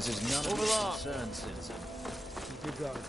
This is none of your concern, citizen. Keep your guard.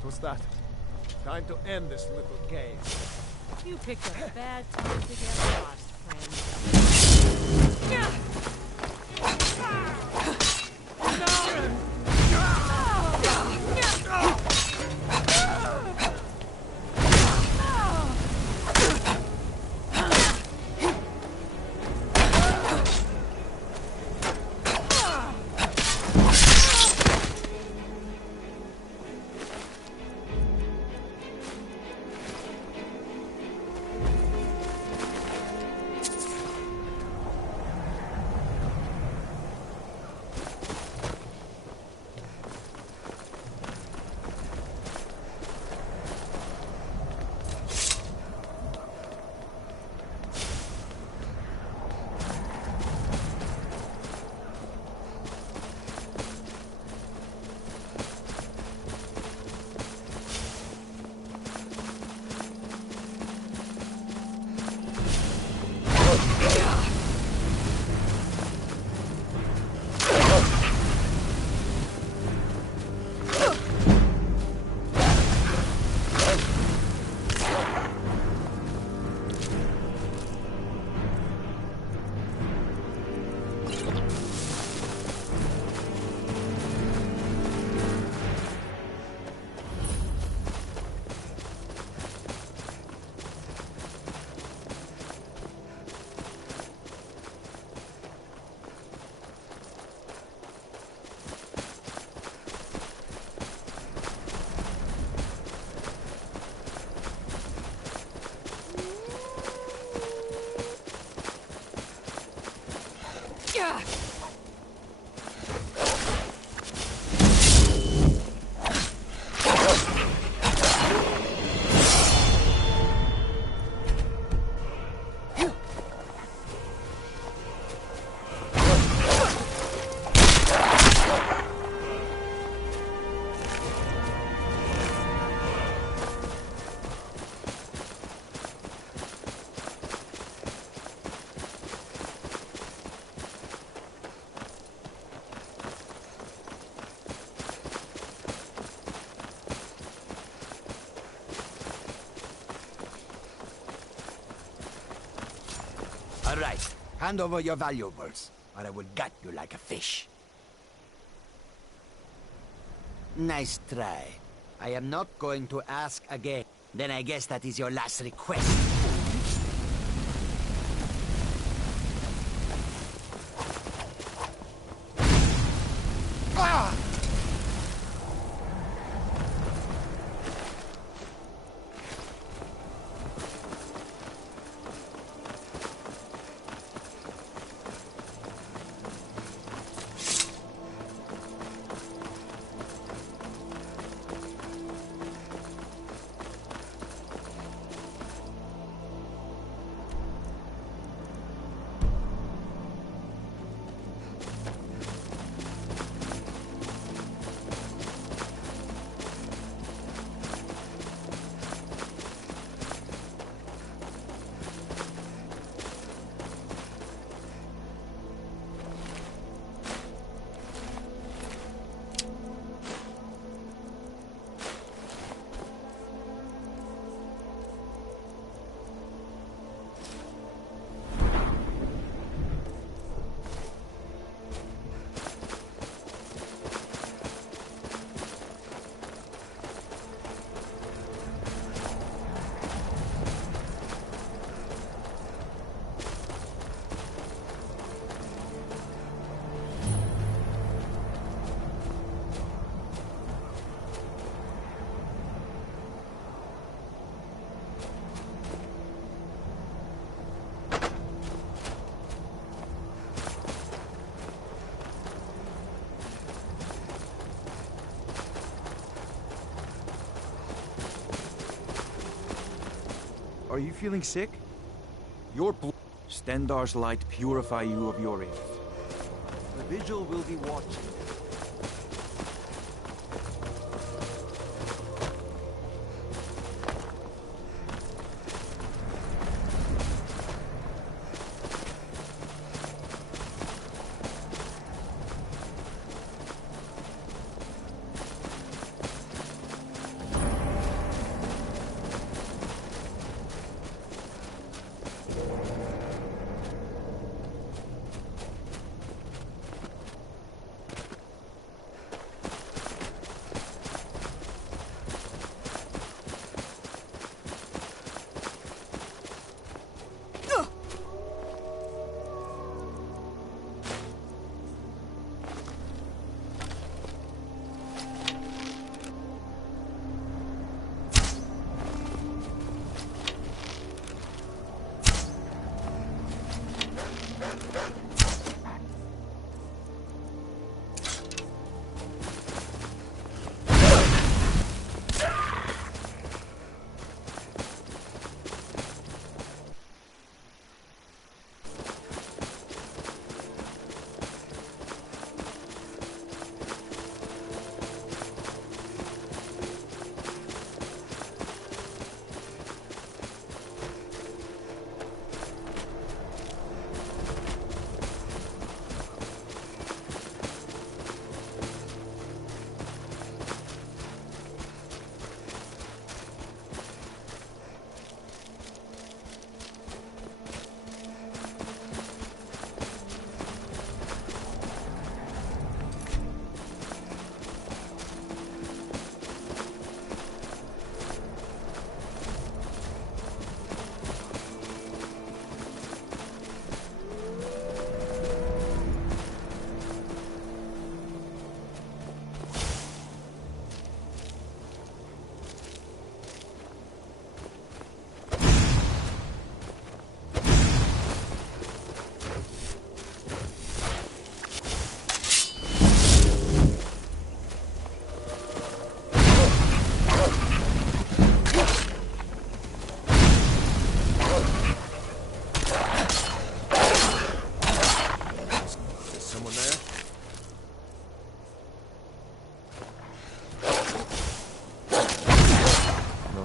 What's that? Time to end this little game. You picked a bad time to get lost, friend. All right, hand over your valuables, or I will gut you like a fish. Nice try. I am not going to ask again. Then I guess that is your last request. Are you feeling sick? Your Stendar's light purify you of your ills. The vigil will be watching.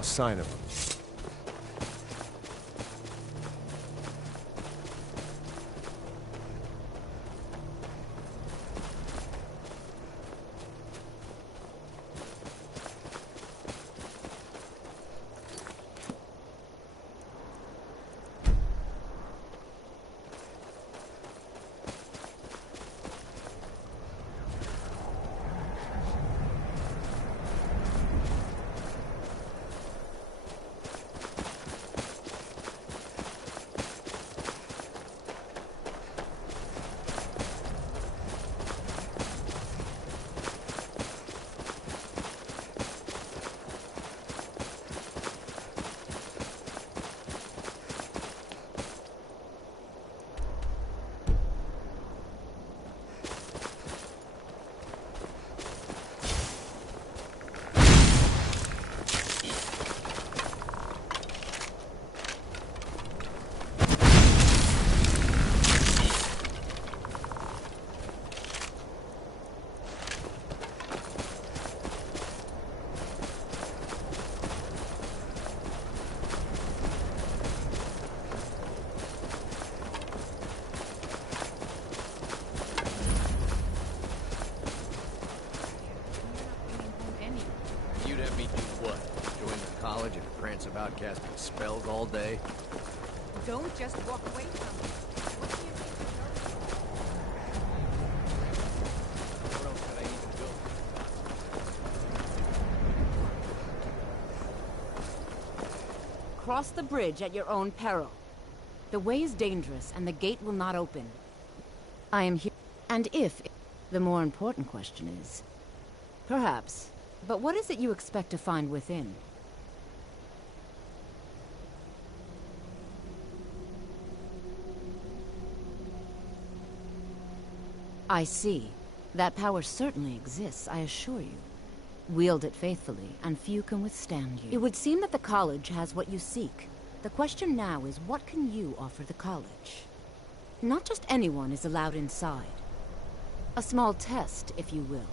Sign of him. About casting spells all day. Don't just walk away from me. What do you think? What else could I even do? Cross the bridge at your own peril. The way is dangerous and the gate will not open. I am here. And if... The more important question is... Perhaps. But what is it you expect to find within? I see. That power certainly exists, I assure you. Wield it faithfully, and few can withstand you. It would seem that the college has what you seek. The question now is, what can you offer the college? Not just anyone is allowed inside. A small test, if you will.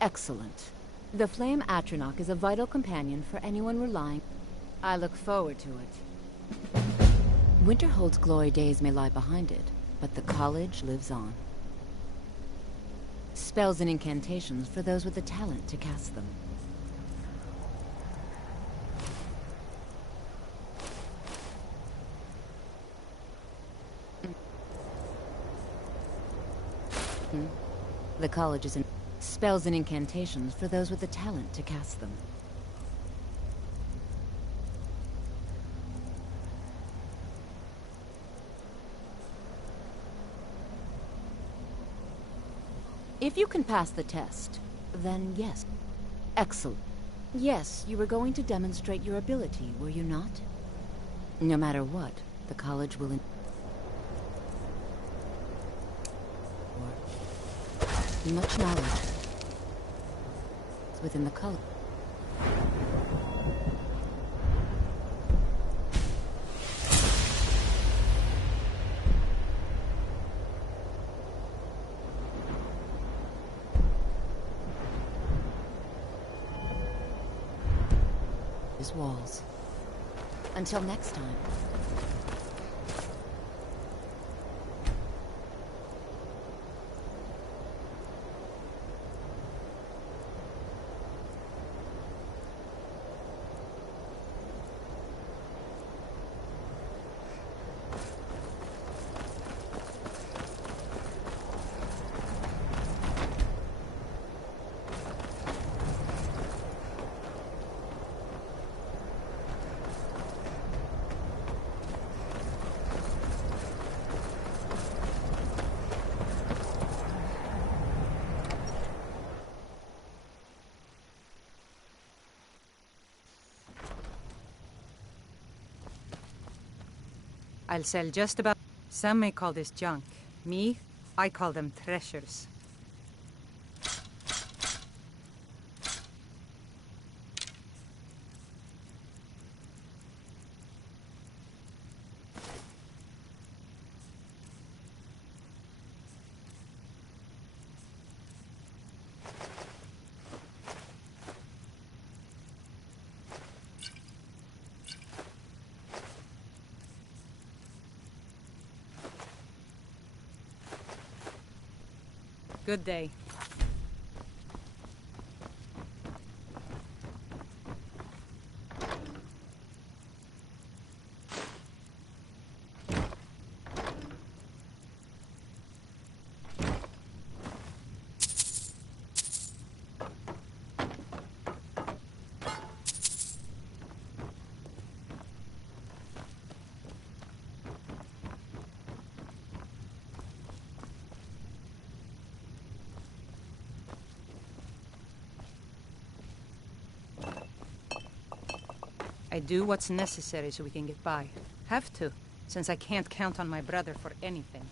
Excellent. The Flame Atronach is a vital companion for anyone relying. I look forward to it. Winterhold's glory days may lie behind it, but the college lives on. Spells and incantations for those with the talent to cast them. The college is in spells and incantations for those with the talent to cast them. If you can pass the test, then yes. Excellent. Yes, you were going to demonstrate your ability, were you not? No matter what, the college will much knowledge within the college. His walls. Until next time. I'll sell just about... Some may call this junk. Me, I call them treasures. Good day. I do what's necessary so we can get by. Have to, since I can't count on my brother for anything.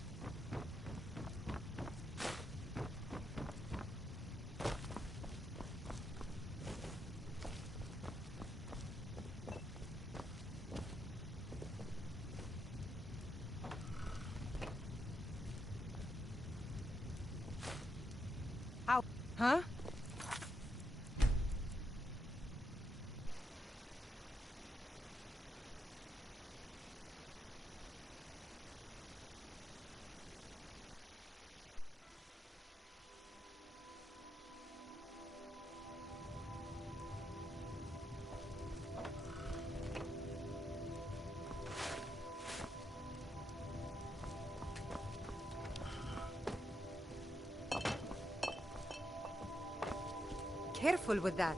Ow. Huh? Careful with that.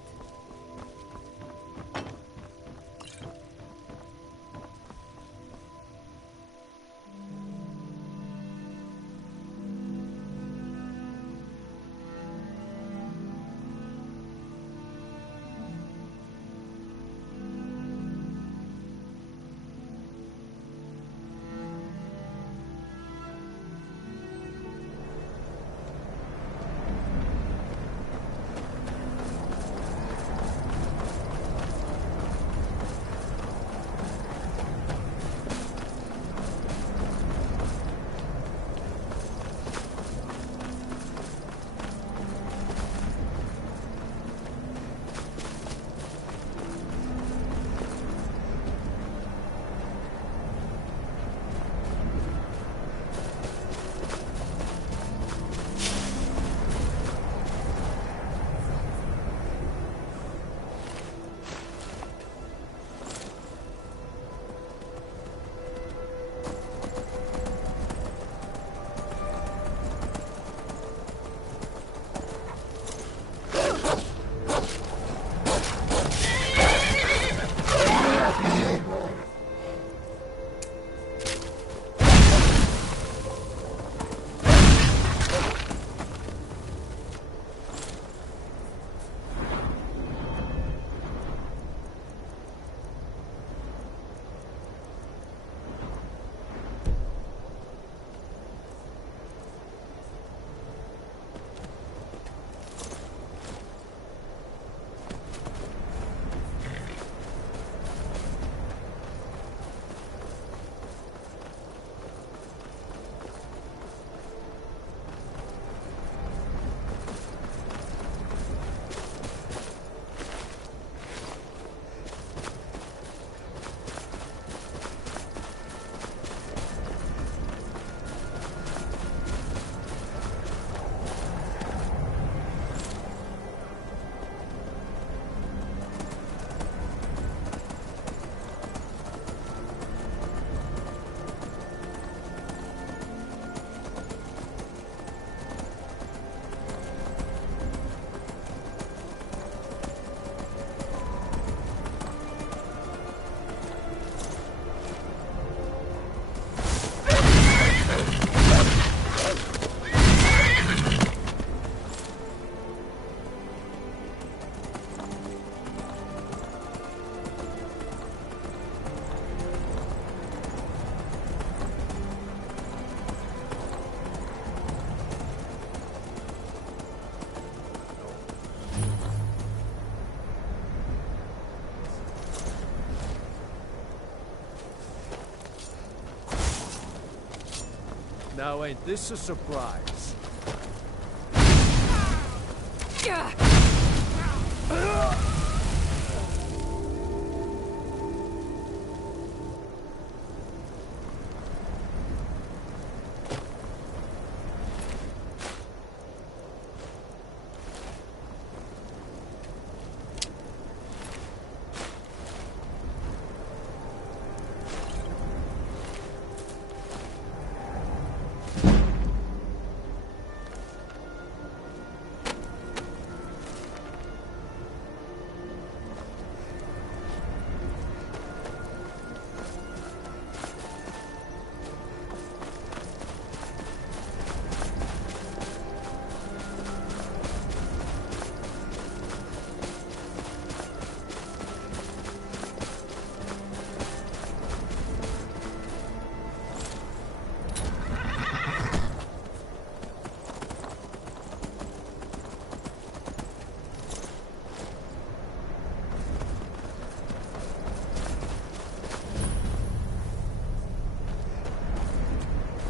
Now ain't this a surprise?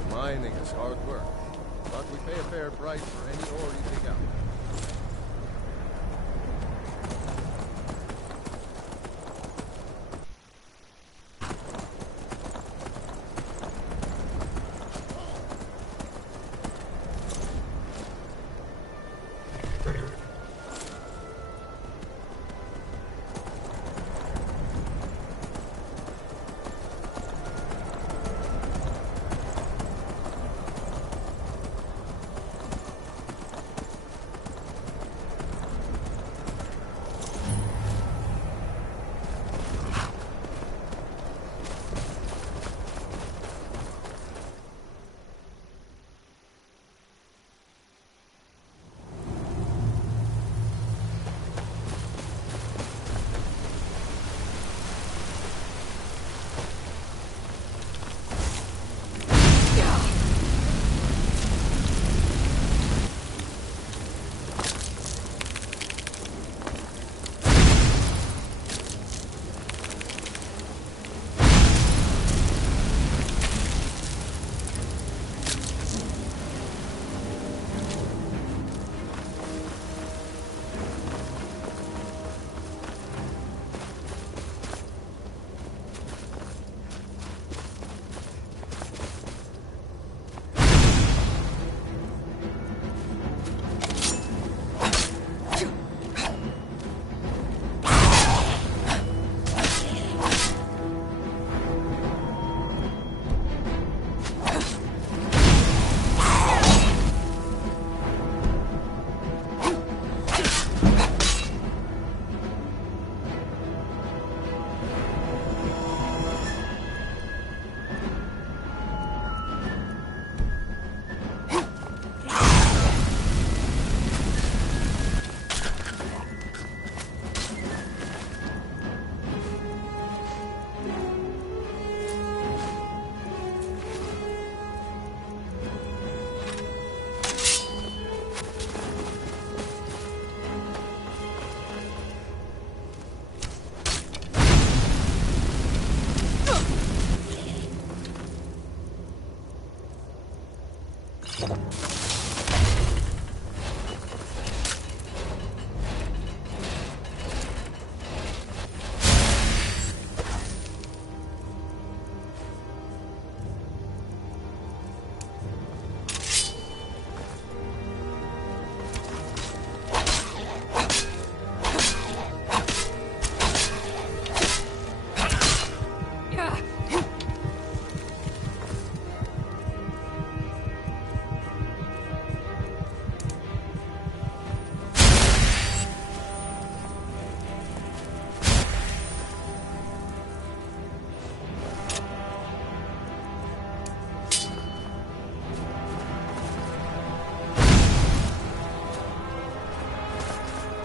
Mining is hard work, but we pay a fair price for any ore you dig out.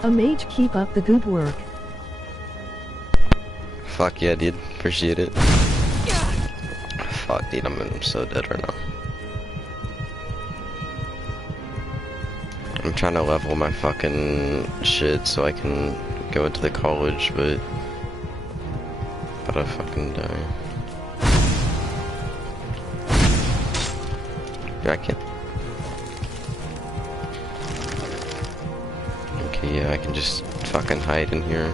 A mage, keep up the good work. Fuck yeah, dude. Appreciate it. Fuck, dude, I'm so dead right now. I'm trying to level my fucking shit so I can go into the college, but I fucking die. I can't. Okay, yeah, I can just fucking hide in here.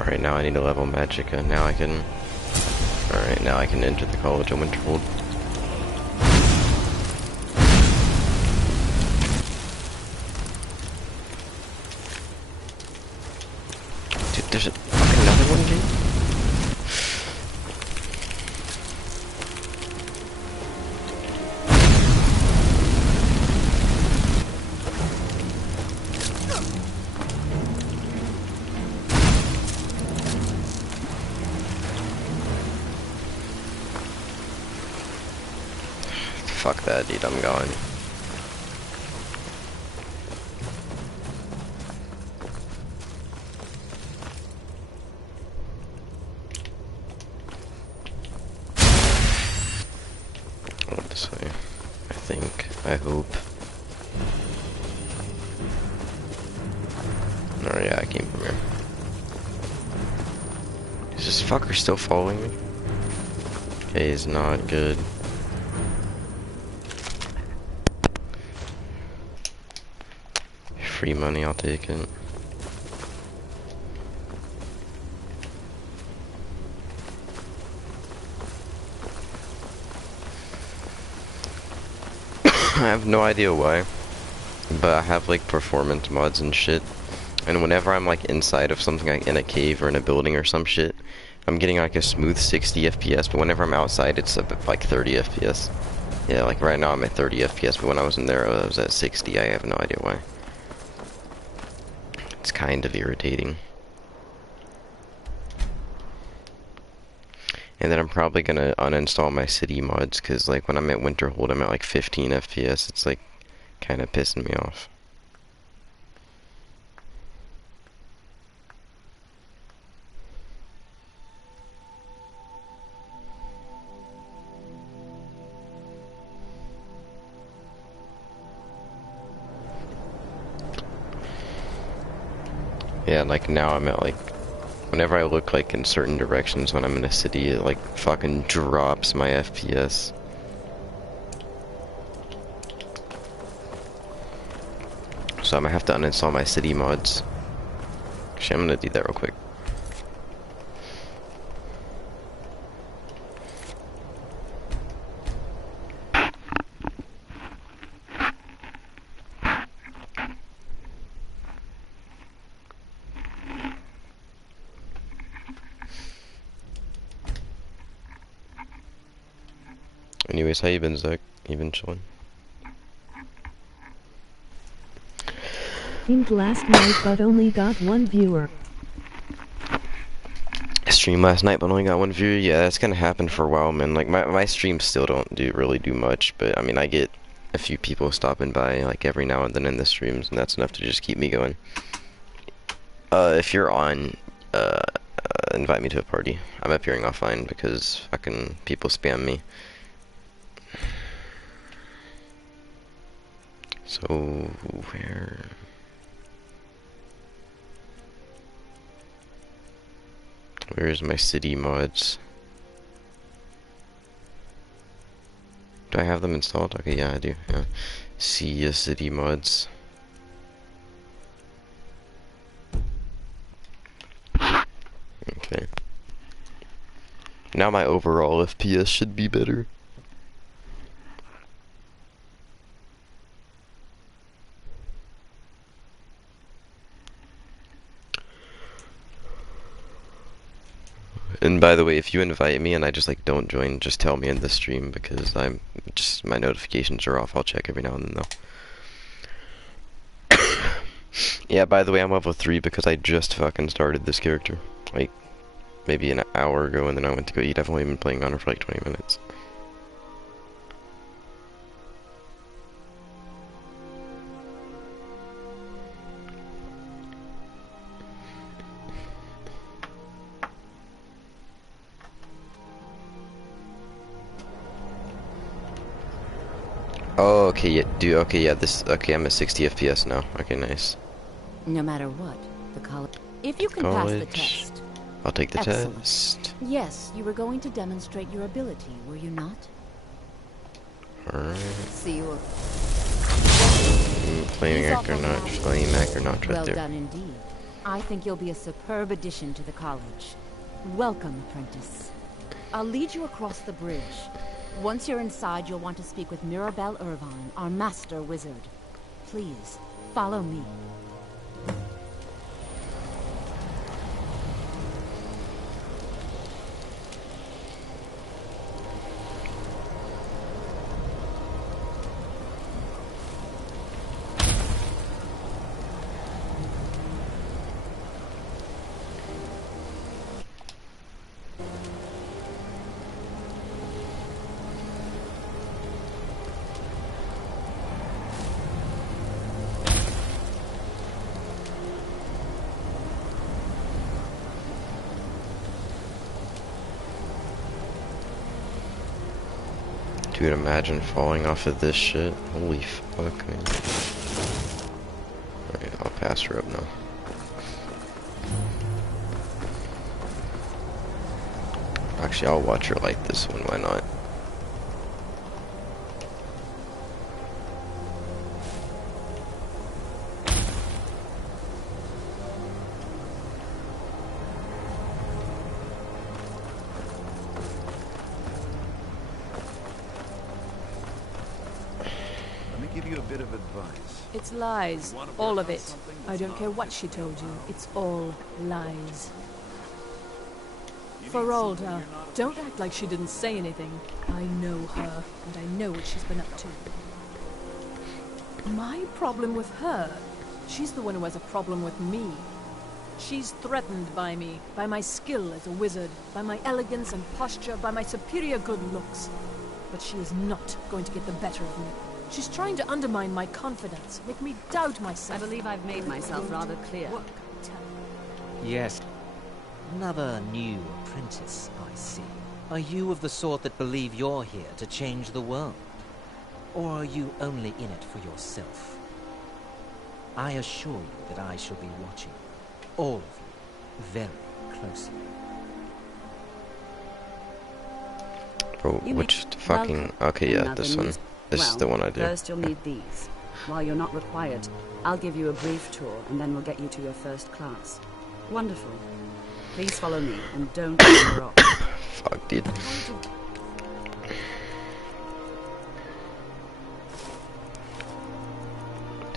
Alright, now I need to level Magicka. Now I can... Alright, now I can enter the College of Winterhold. Dude, there's fucking another one, dude? Fuck that, dude, I'm gone. I went this way. I think. I hope. Oh yeah, I came from here. Is this fucker still following me? Okay, he's not good. Free money, I'll take it. I have no idea why, but I have like performance mods and shit, and whenever I'm like inside of something, like in a cave or in a building or some shit, I'm getting like a smooth 60 FPS, but whenever I'm outside it's up at like 30 FPS. Yeah, like right now I'm at 30 FPS, but when I was in there I was at 60. I have no idea why. It's kind of irritating. And then I'm probably gonna uninstall my city mods, cause like when I'm at Winterhold I'm at like 15 FPS. It's like kind of pissing me off. Yeah, like now I'm at like, whenever I look like in certain directions when I'm in a city, it like fucking drops my FPS. So I'm gonna have to uninstall my city mods. Actually, I'm gonna do that real quick. Anyways, how you been, Zach? You been chilling? Streamed last night but only got one viewer. I streamed last night but only got one viewer. Yeah, that's gonna happen for a while, man. Like my streams still don't really do much, but I mean I get a few people stopping by like every now and then in the streams, and that's enough to just keep me going. If you're on invite me to a party. I'm appearing offline because fucking people spam me. So, where's my city mods? Do I have them installed? Okay, yeah, I do. Yeah. See city mods. Okay. Now my overall FPS should be better. And by the way, if you invite me and I just like don't join, just tell me in the stream because my notifications are off. I'll check every now and then though. Yeah, by the way, I'm level 3 because I just fucking started this character. Like, maybe an hour ago, and then I went to go eat. I've only been playing on her for like 20 minutes. Oh, okay, yeah, dude, okay, yeah, okay, I'm at 60 FPS now. Okay, nice. No matter what, the college... If you can pass the test... I'll take the Excellent. test. Yes, you were going to demonstrate your ability, were you not? Alright. See you... Playing actor not, playing actor not right Well there. done indeed. I think you'll be a superb addition to the college. Welcome, apprentice. I'll lead you across the bridge. Once you're inside, you'll want to speak with Mirabelle Irvine, our master wizard. Please, follow me. Dude, imagine falling off of this shit. Holy fuck, man. Alright, I'll pass her up now. Actually, I'll watch her like this one, why not? It's lies. All of it. I don't care what she told you. It's all lies. Feralda, don't act like she didn't say anything. I know her, and I know what she's been up to. My problem with her? She's the one who has a problem with me. She's threatened by me, by my skill as a wizard, by my elegance and posture, by my superior good looks. But she is not going to get the better of me. She's trying to undermine my confidence, make me doubt myself. I believe I've made myself rather clear. What? Yes. Another new apprentice, I see. Are you of the sort that believe you're here to change the world? Or are you only in it for yourself? I assure you that I shall be watching all of you very closely. Bro, which fucking... Okay, yeah, this one. This is the one I do. First you'll need these. While you're not required, I'll give you a brief tour, and then we'll get you to your first class. Wonderful. Please follow me, and don't wander off. Fuck, dude.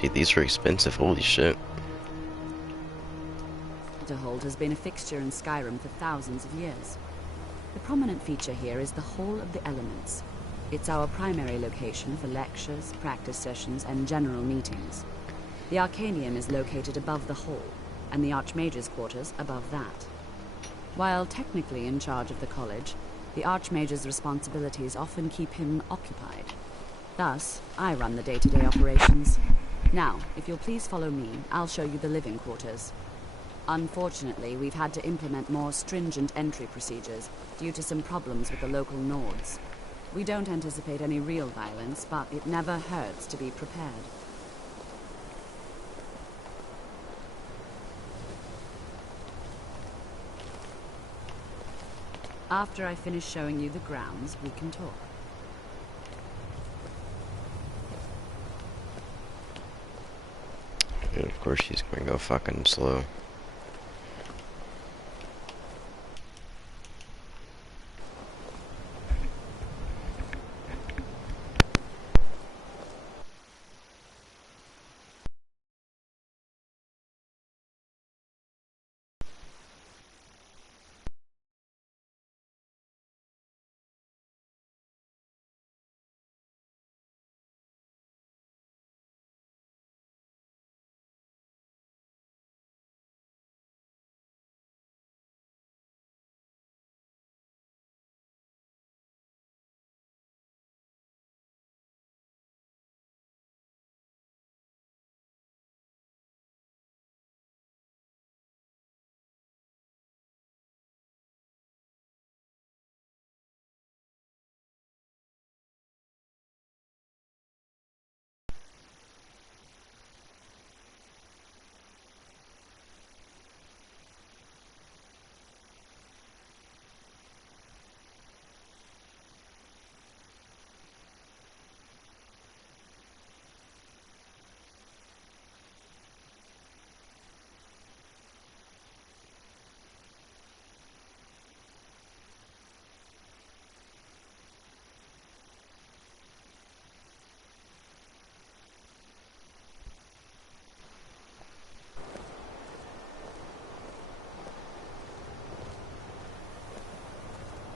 Dude, these are expensive, holy shit. The hold has been a fixture in Skyrim for thousands of years. The prominent feature here is the Hall of the Elements. It's our primary location for lectures, practice sessions, and general meetings. The Arcanium is located above the hall, and the Archmage's quarters above that. While technically in charge of the college, the Archmage's responsibilities often keep him occupied. Thus, I run the day-to-day operations. Now, if you'll please follow me, I'll show you the living quarters. Unfortunately, we've had to implement more stringent entry procedures due to some problems with the local Nords. We don't anticipate any real violence, but it never hurts to be prepared. After I finish showing you the grounds, we can talk. And of course she's gonna go fucking slow.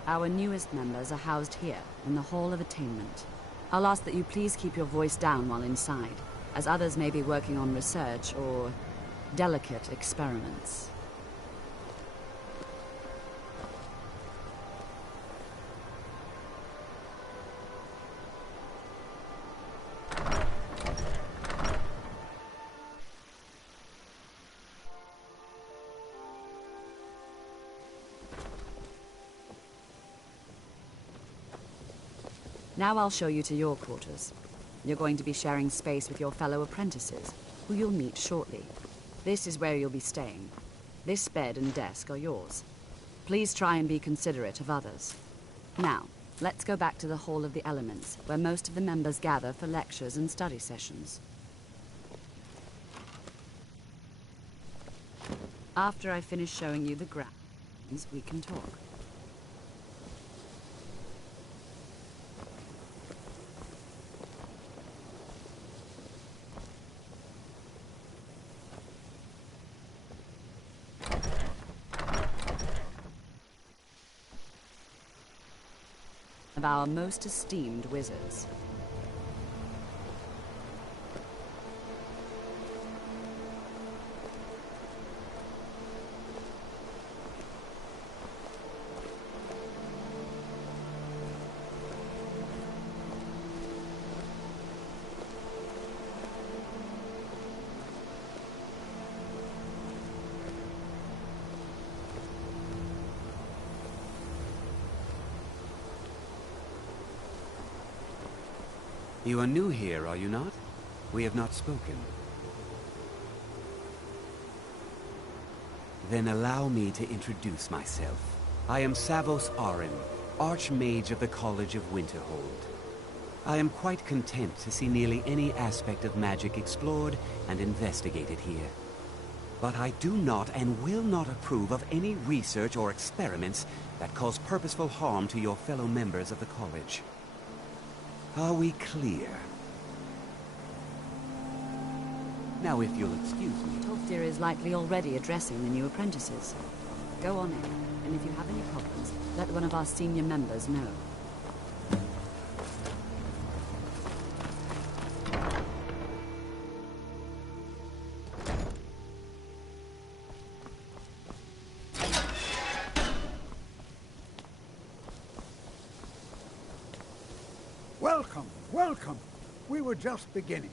Our newest members are housed here, in the Hall of Attainment. I'll ask that you please keep your voice down while inside, as others may be working on research or delicate experiments. Now I'll show you to your quarters. You're going to be sharing space with your fellow apprentices, who you'll meet shortly. This is where you'll be staying. This bed and desk are yours. Please try and be considerate of others. Now, let's go back to the Hall of the Elements, where most of the members gather for lectures and study sessions. After I finish showing you the grounds, we can talk. Of our most esteemed wizards. You are new here, are you not? We have not spoken. Then allow me to introduce myself. I am Savos Arin, Archmage of the College of Winterhold. I am quite content to see nearly any aspect of magic explored and investigated here. But I do not and will not approve of any research or experiments that cause purposeful harm to your fellow members of the college. Are we clear? Now, if you'll excuse me... Toftir is likely already addressing the new apprentices. Go on in, and if you have any problems, let one of our senior members know. Welcome, welcome. We were just beginning.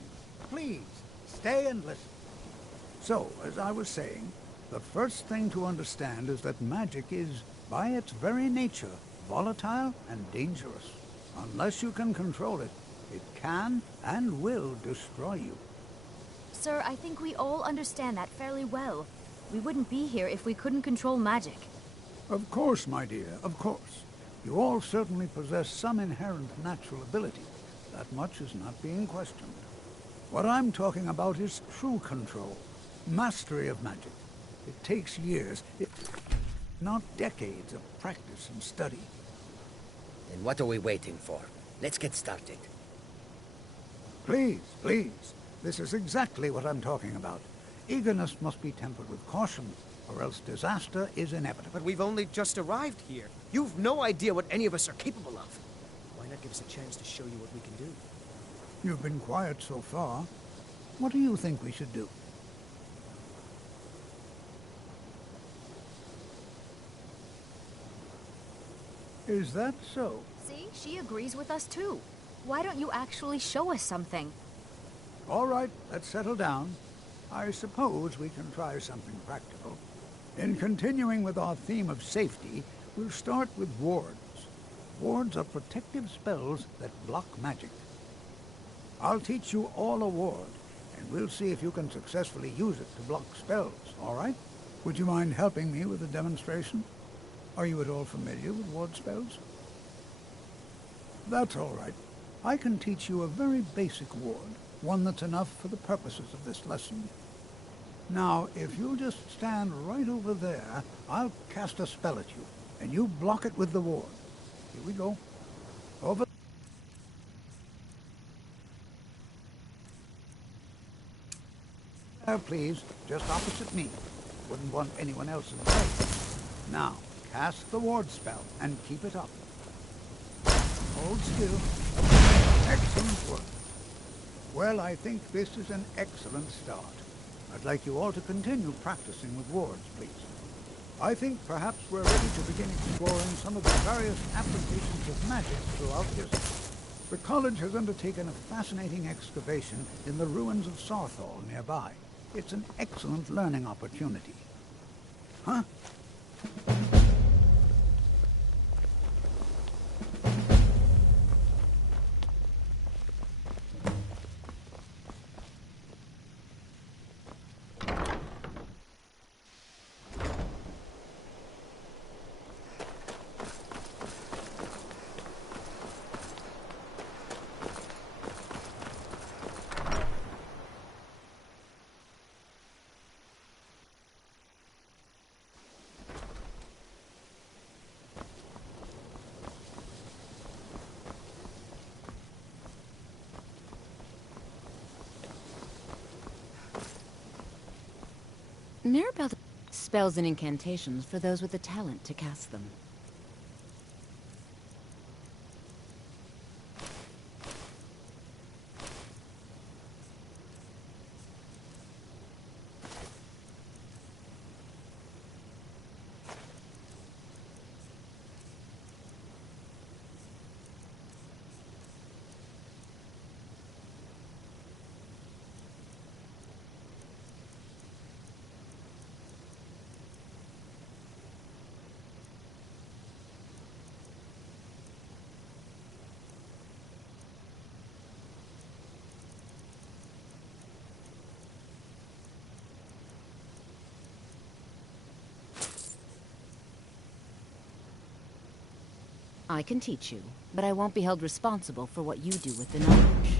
Please, stay and listen. So, as I was saying, The first thing to understand is that magic is, by its very nature, volatile and dangerous. Unless you can control it, it can and will destroy you. Sir, I think we all understand that fairly well. We wouldn't be here if we couldn't control magic. Of course, my dear, of course. You all certainly possess some inherent natural ability. That much is not being questioned. What I'm talking about is true control, mastery of magic. It takes years, not decades of practice and study. Then what are we waiting for? Let's get started. Please, please. This is exactly what I'm talking about. Eagerness must be tempered with caution, or else disaster is inevitable. But we've only just arrived here. You've no idea what any of us are capable of. Why not give us a chance to show you what we can do? You've been quiet so far. What do you think we should do? Is that so? See, she agrees with us too. Why don't you actually show us something? All right, let's settle down. I suppose we can try something practical. In continuing with our theme of safety, we'll start with wards. Wards are protective spells that block magic. I'll teach you all a ward, and we'll see if you can successfully use it to block spells, all right? Would you mind helping me with a demonstration? Are you at all familiar with ward spells? That's all right. I can teach you a very basic ward, one that's enough for the purposes of this lesson. Now, if you'll just stand right over there, I'll cast a spell at you, and you block it with the ward. Here we go. Over. There, please, just opposite me. Wouldn't want anyone else in sight. Now, cast the ward spell, and keep it up. Hold still. Excellent work. Well, I think this is an excellent start. I'd like you all to continue practicing with wards, please. I think perhaps we're ready to begin exploring some of the various applications of magic throughout history. The college has undertaken a fascinating excavation in the ruins of Sarthal nearby. It's an excellent learning opportunity. Huh? Mirabelle spells and incantations for those with the talent to cast them. I can teach you, but I won't be held responsible for what you do with the knowledge.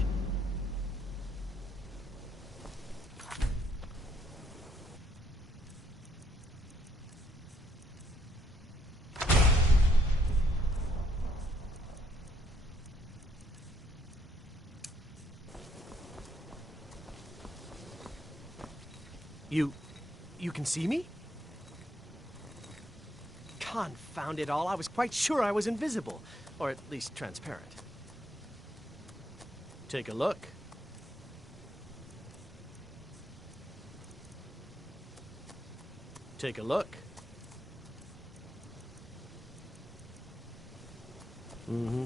You can see me? Confound it all, I was quite sure I was invisible. Or at least transparent. Take a look. Take a look. Mm-hmm.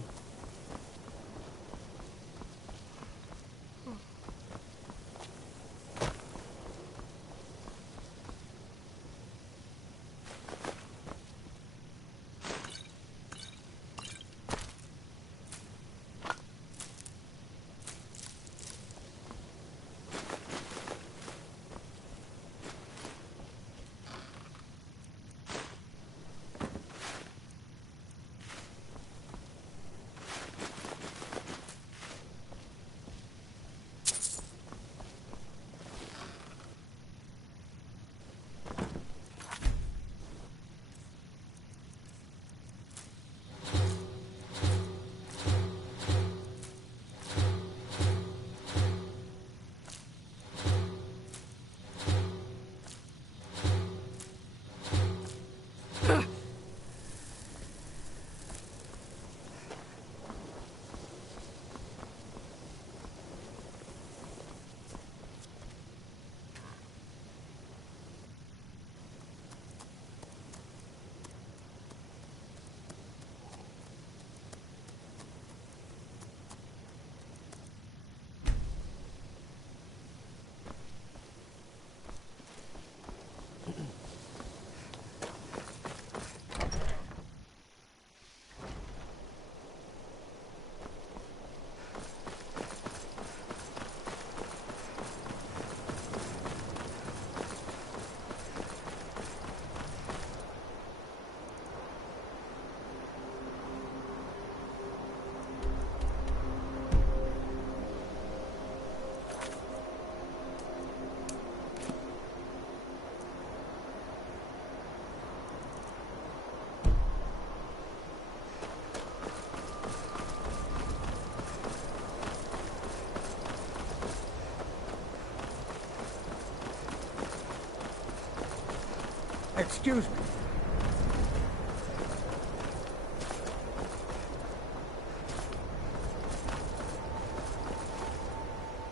Excuse me.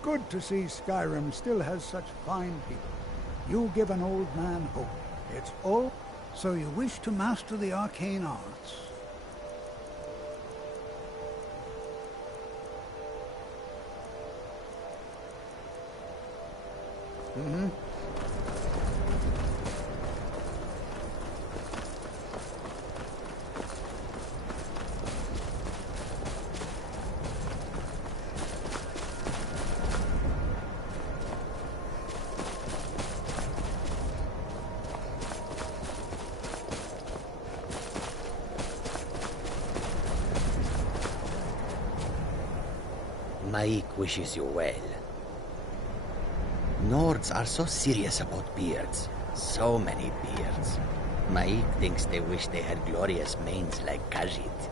Good to see Skyrim still has such fine people. You give an old man hope. It's all. So you wish to master the arcane arts. Mm-hmm. Maik wishes you well. Nords are so serious about beards. So many beards. Maik thinks they wish they had glorious manes like Khajiit.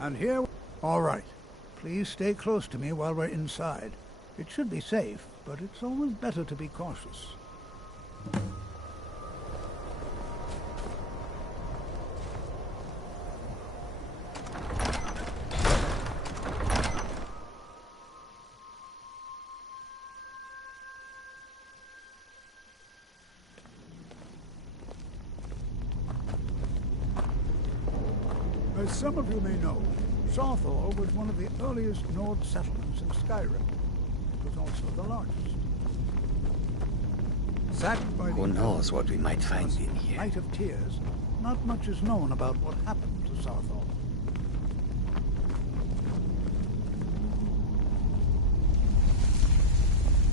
And here... All right. Please stay close to me while we're inside. It should be safe, but it's always better to be cautious. As some of you may know, Sarthor was one of the earliest Nord settlements in Skyrim. It was also the largest. Sacked by Who knows what we might find in here? Night of Tears, not much is known about what happened to Sarthor.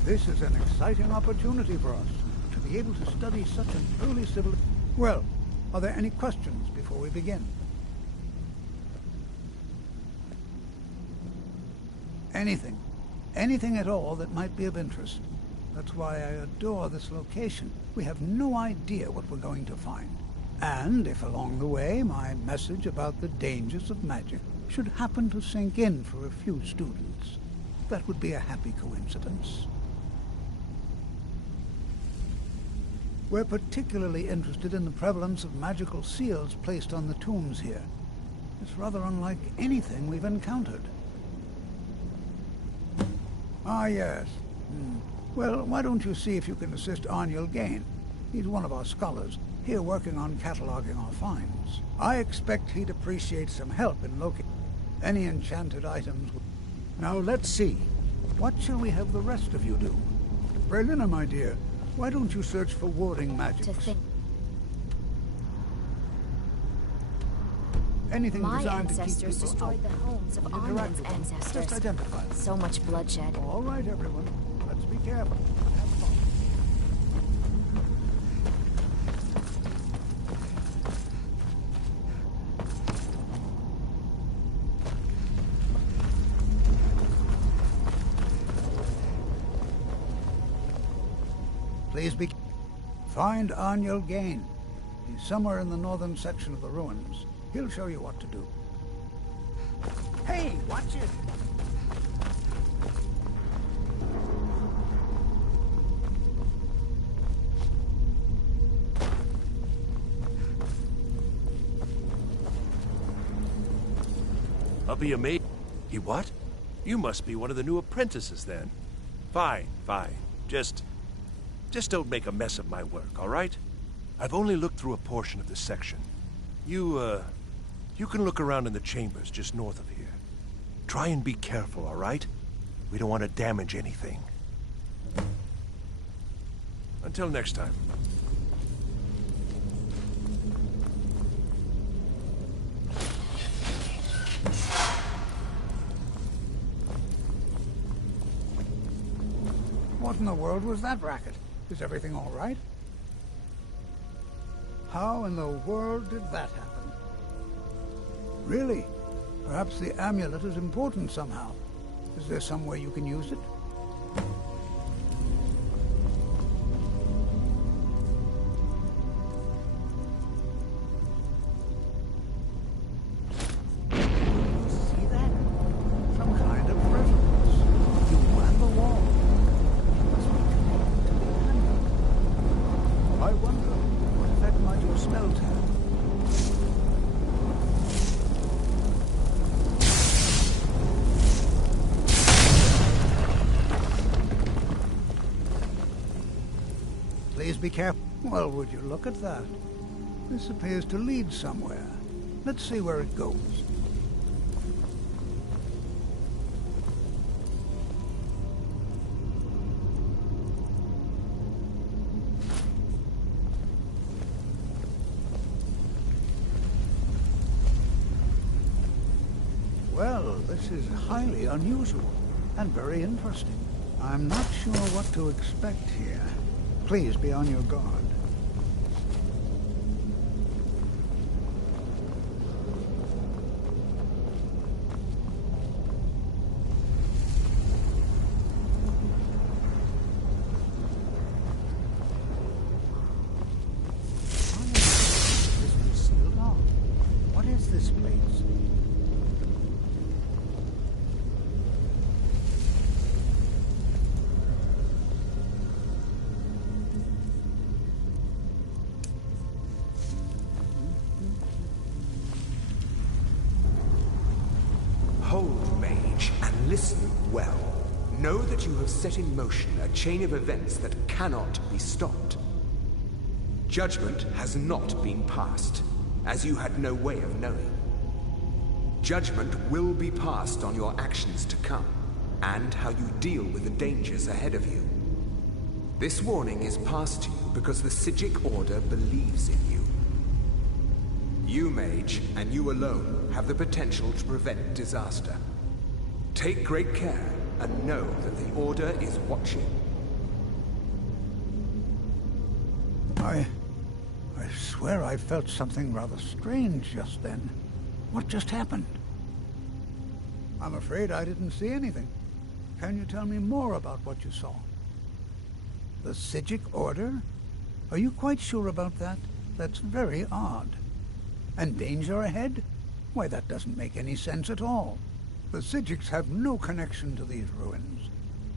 This is an exciting opportunity for us to be able to study such an early civilization. Well, are there any questions before we begin? Anything. Anything at all that might be of interest. That's why I adore this location. We have no idea what we're going to find. And if along the way my message about the dangers of magic should happen to sink in for a few students, that would be a happy coincidence. We're particularly interested in the prevalence of magical seals placed on the tombs here. It's rather unlike anything we've encountered. Ah, yes. Well, why don't you see if you can assist Arniel Gain? He's one of our scholars, here working on cataloging our finds. I expect he'd appreciate some help in locating any enchanted items. Now, let's see. What shall we have the rest of you do? Brelina, my dear, why don't you search for warding magics? Anything My designed ancestors to keep people destroyed out. the homes of Armin's ancestors. Just identify them. So much bloodshed. All right, everyone. Let's be careful. Have fun. Please be... Find Arniel Gain. He's somewhere in the northern section of the ruins. He'll show you what to do. Hey, watch it! I'll be a mage. You what? You must be one of the new apprentices then. Fine, fine. Just don't make a mess of my work, all right? I've only looked through a portion of this section. You can look around in the chambers just north of here. Try and be careful, all right? We don't want to damage anything. Until next time. What in the world was that racket? Is everything all right? How in the world did that happen? Really? Perhaps the amulet is important somehow. Is there some way you can use it? See that? Some kind of resonance. You and the wall. Must be connected to the amulet. I wonder what effect might your spells have. Please be careful. Well, would you look at that? This appears to lead somewhere. Let's see where it goes. Well, this is highly unusual and very interesting. I'm not sure what to expect here. Please be on your guard. This is sealed off. What is this place? Hold, mage, and listen well. Know that you have set in motion a chain of events that cannot be stopped. Judgment has not been passed, as you had no way of knowing. Judgment will be passed on your actions to come, and how you deal with the dangers ahead of you. This warning is passed to you because the Psijic Order believes in you. You, mage, and you alone, have the potential to prevent disaster. Take great care, and know that the Order is watching. I swear I felt something rather strange just then. What just happened? I'm afraid I didn't see anything. Can you tell me more about what you saw? The Psijic Order? Are you quite sure about that? That's very odd. And danger ahead? Why, that doesn't make any sense at all. The Psijics have no connection to these ruins,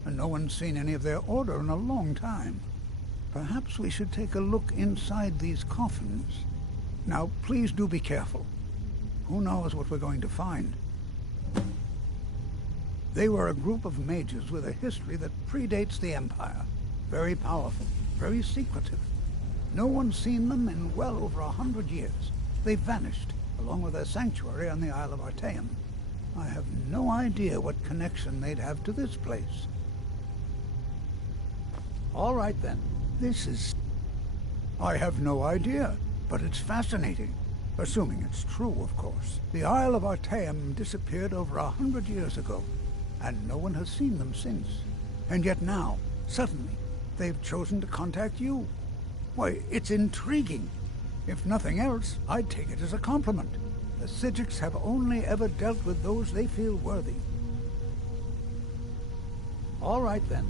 and no one's seen any of their order in a long time. Perhaps we should take a look inside these coffins. Now, please do be careful. Who knows what we're going to find? They were a group of mages with a history that predates the Empire. Very powerful, very secretive. No one's seen them in well over 100 years. They vanished, along with their sanctuary on the Isle of Artaeum. I have no idea what connection they'd have to this place. All right, then. This is... I have no idea, but it's fascinating. Assuming it's true, of course. The Isle of Artaeum disappeared over 100 years ago, and no one has seen them since. And yet now, suddenly, they've chosen to contact you. Why, it's intriguing. If nothing else, I'd take it as a compliment. The Psijics have only ever dealt with those they feel worthy. All right, then.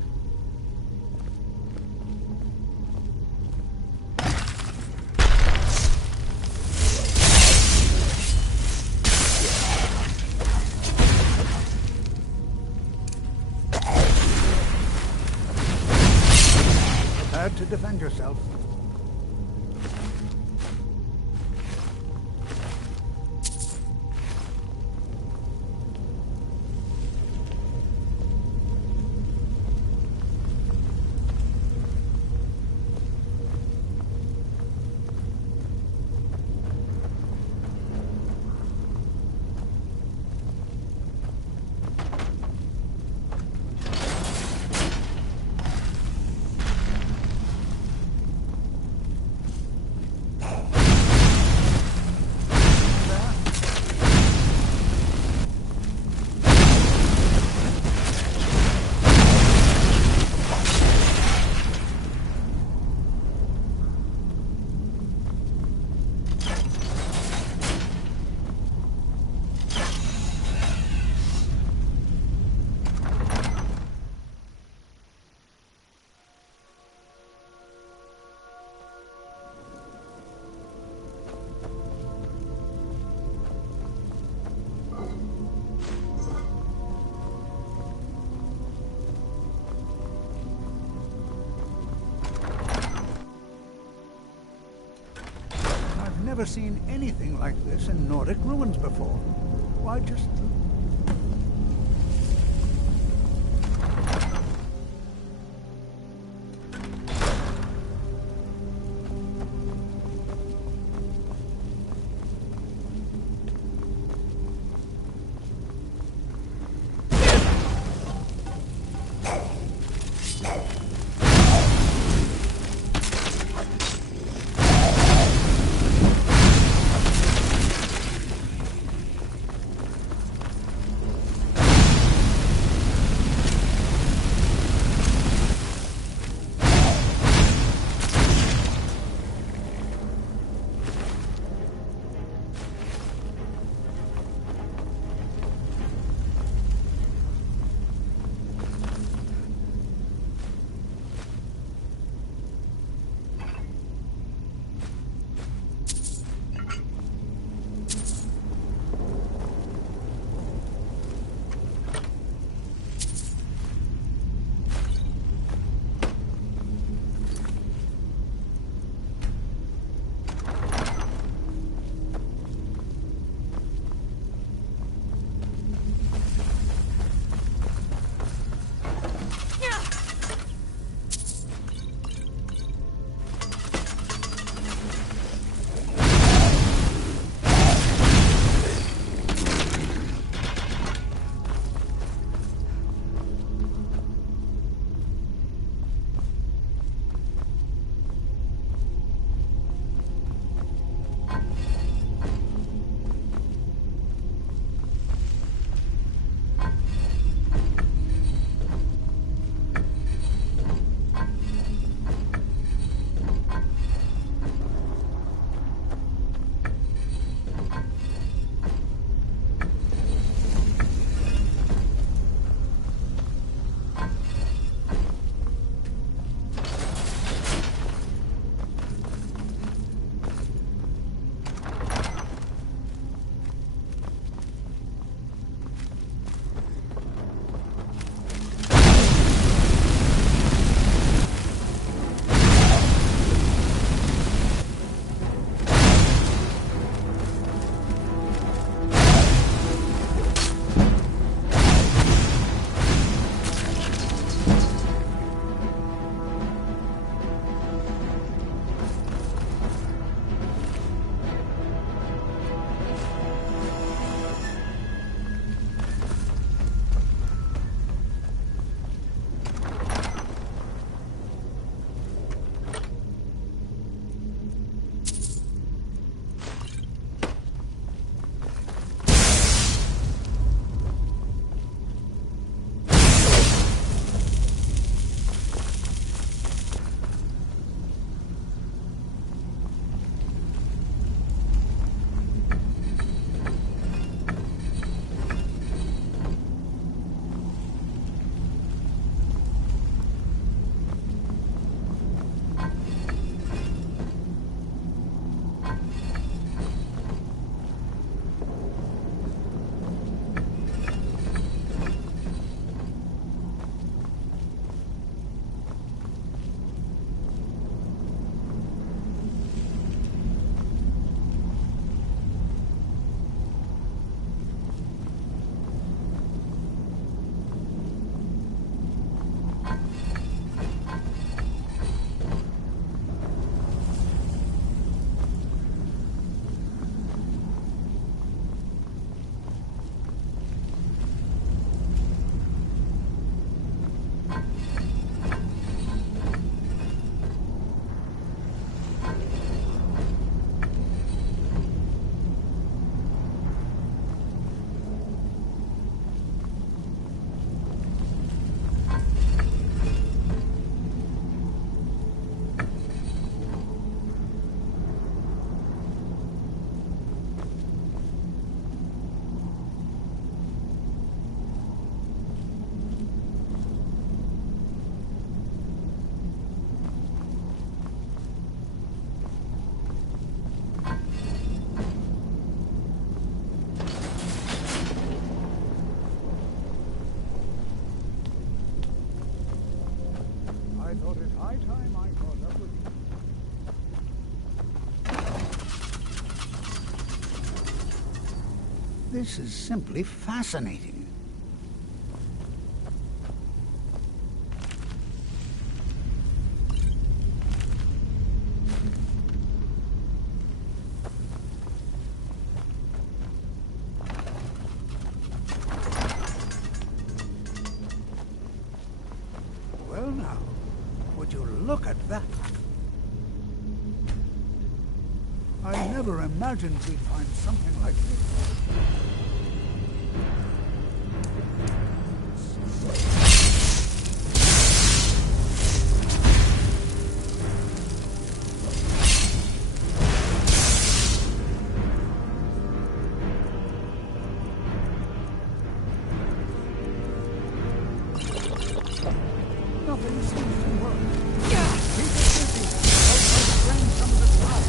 Prepared to defend yourself. never seen anything like this in Nordic ruins before. Why, just... This is simply fascinating. Well now, would you look at that? I never imagined we'd find something like this. Nothing seems to work. Keep it busy. I'll drain some of the time.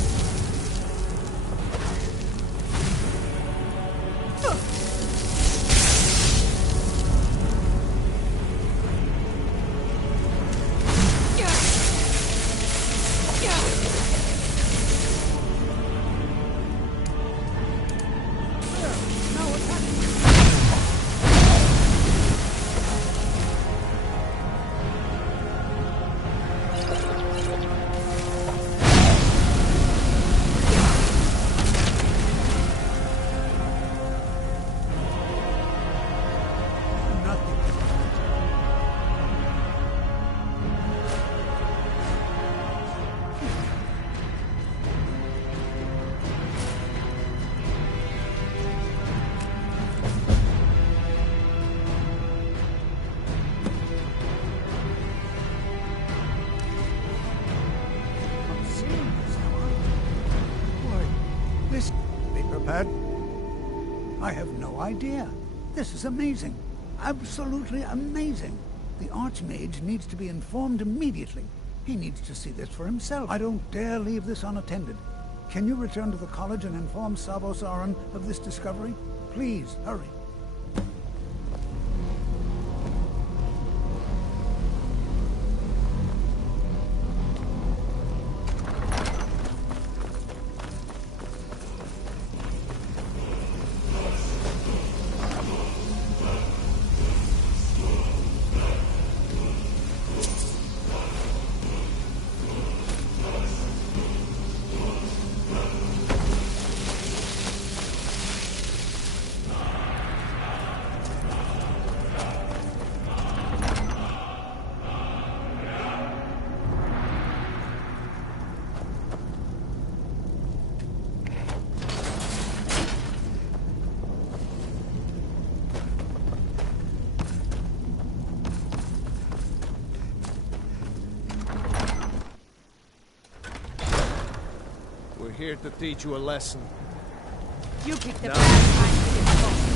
I have no idea. This is amazing. Absolutely amazing. The Archmage needs to be informed immediately. He needs to see this for himself. I don't dare leave this unattended. Can you return to the college and inform Savos Aran of this discovery? Please, hurry. We're here to teach you a lesson. You picked the No. bad time to get involved.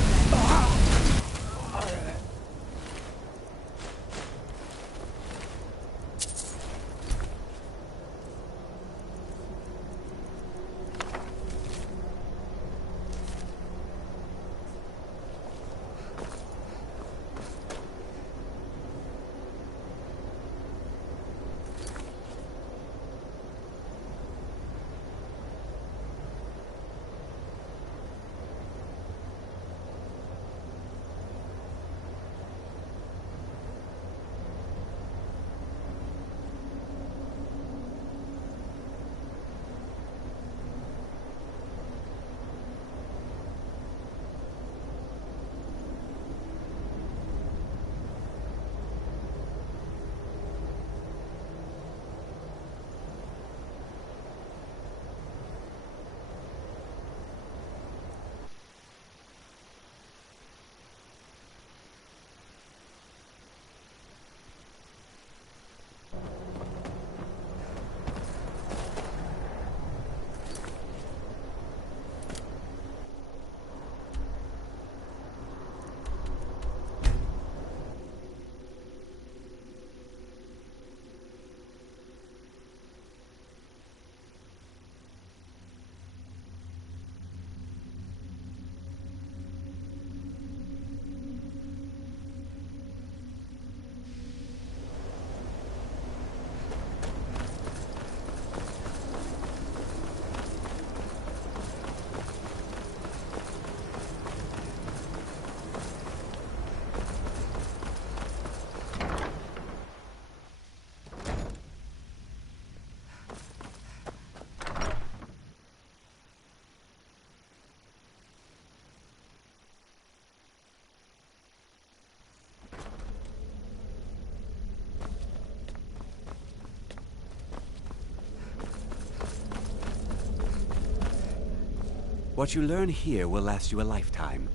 What you learn here will last you a lifetime.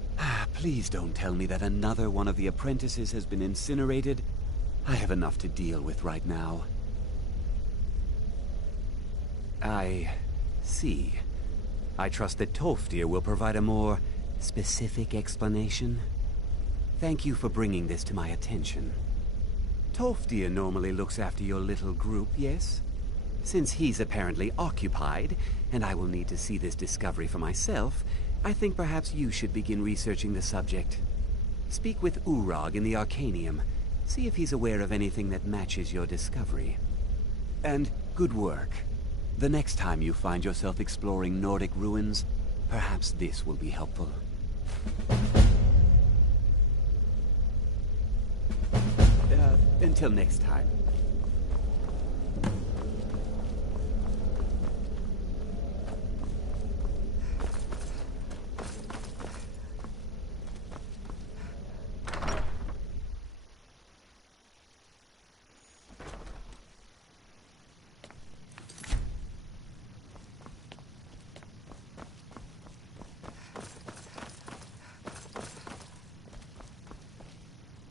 Please don't tell me that another one of the apprentices has been incinerated. I have enough to deal with right now. I see. I trust that Tolfdir will provide a more specific explanation. Thank you for bringing this to my attention. Tolfdir normally looks after your little group, yes? Since he's apparently occupied, and I will need to see this discovery for myself, I think perhaps you should begin researching the subject. Speak with Urag in the Arcanium. See if he's aware of anything that matches your discovery. And good work. The next time you find yourself exploring Nordic ruins, perhaps this will be helpful. Until next time.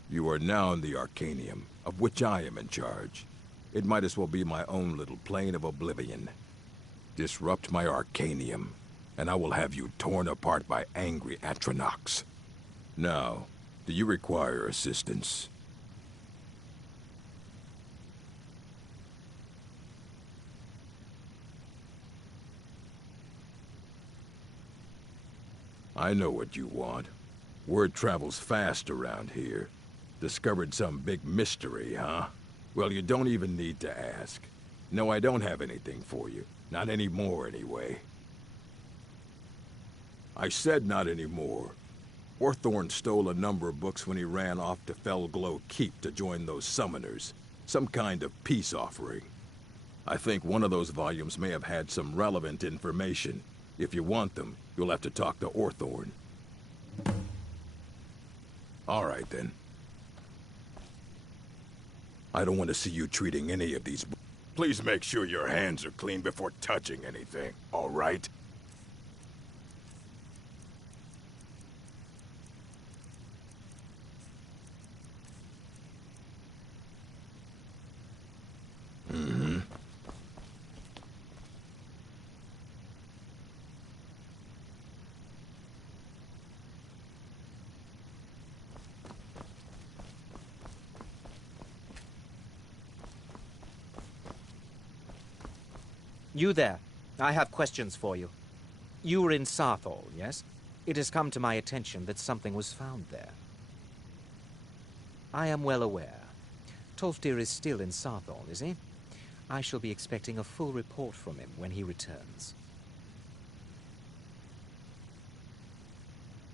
You are now in the Arcanium, of which I am in charge. It might as well be my own little plane of oblivion. Disrupt my Arcanium, and I will have you torn apart by angry Atronachs. Now, do you require assistance? I know what you want. Word travels fast around here. Discovered some big mystery, huh? Well, you don't even need to ask. No, I don't have anything for you. Not anymore, anyway. I said not anymore. Orthorn stole a number of books when he ran off to Felglow Keep to join those summoners. Some kind of peace offering. I think one of those volumes may have had some relevant information. If you want them, you'll have to talk to Orthorn. All right, then. I don't want to see you treating any of these books. Please make sure your hands are clean before touching anything, all right? Mm-hmm. You there. I have questions for you. You were in Sarthol, yes? It has come to my attention that something was found there. I am well aware. Tolfdir is still in Sarthol, is he? I shall be expecting a full report from him when he returns.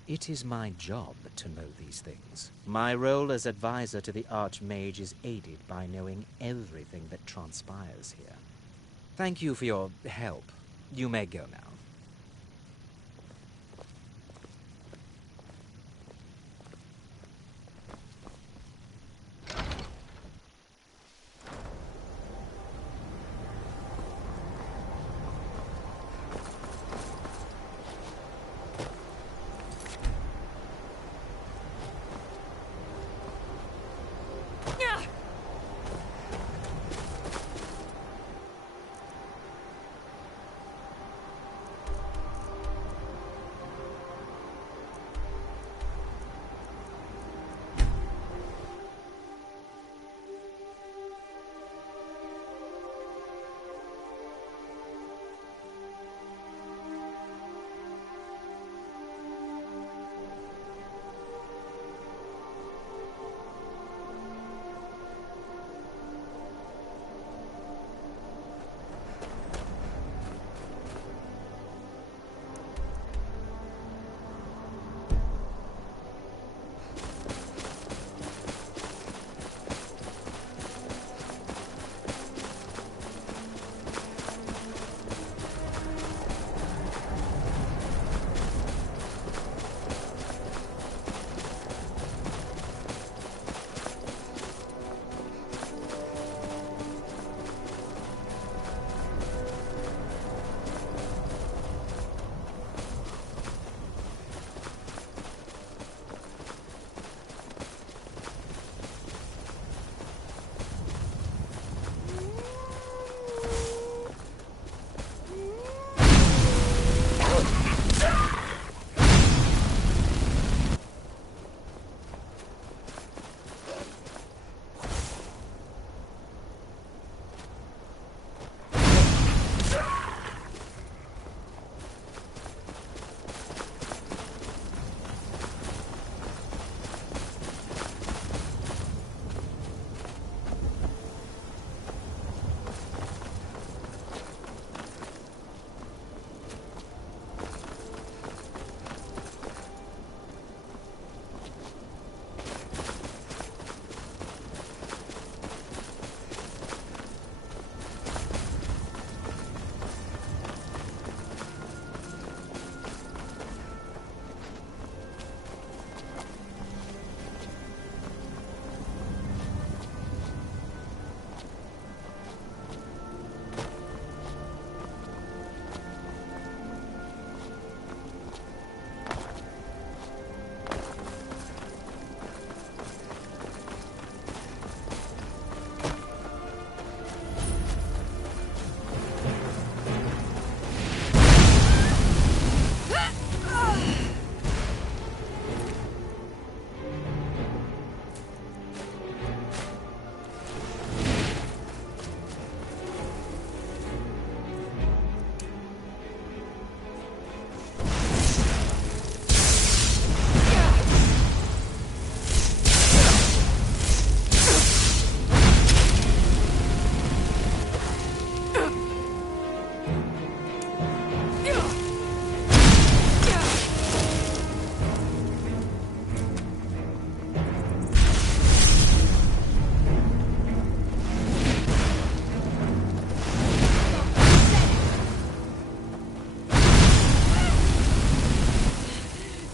It is my job to know these things. My role as advisor to the Archmage is aided by knowing everything that transpires here. Thank you for your help. You may go now.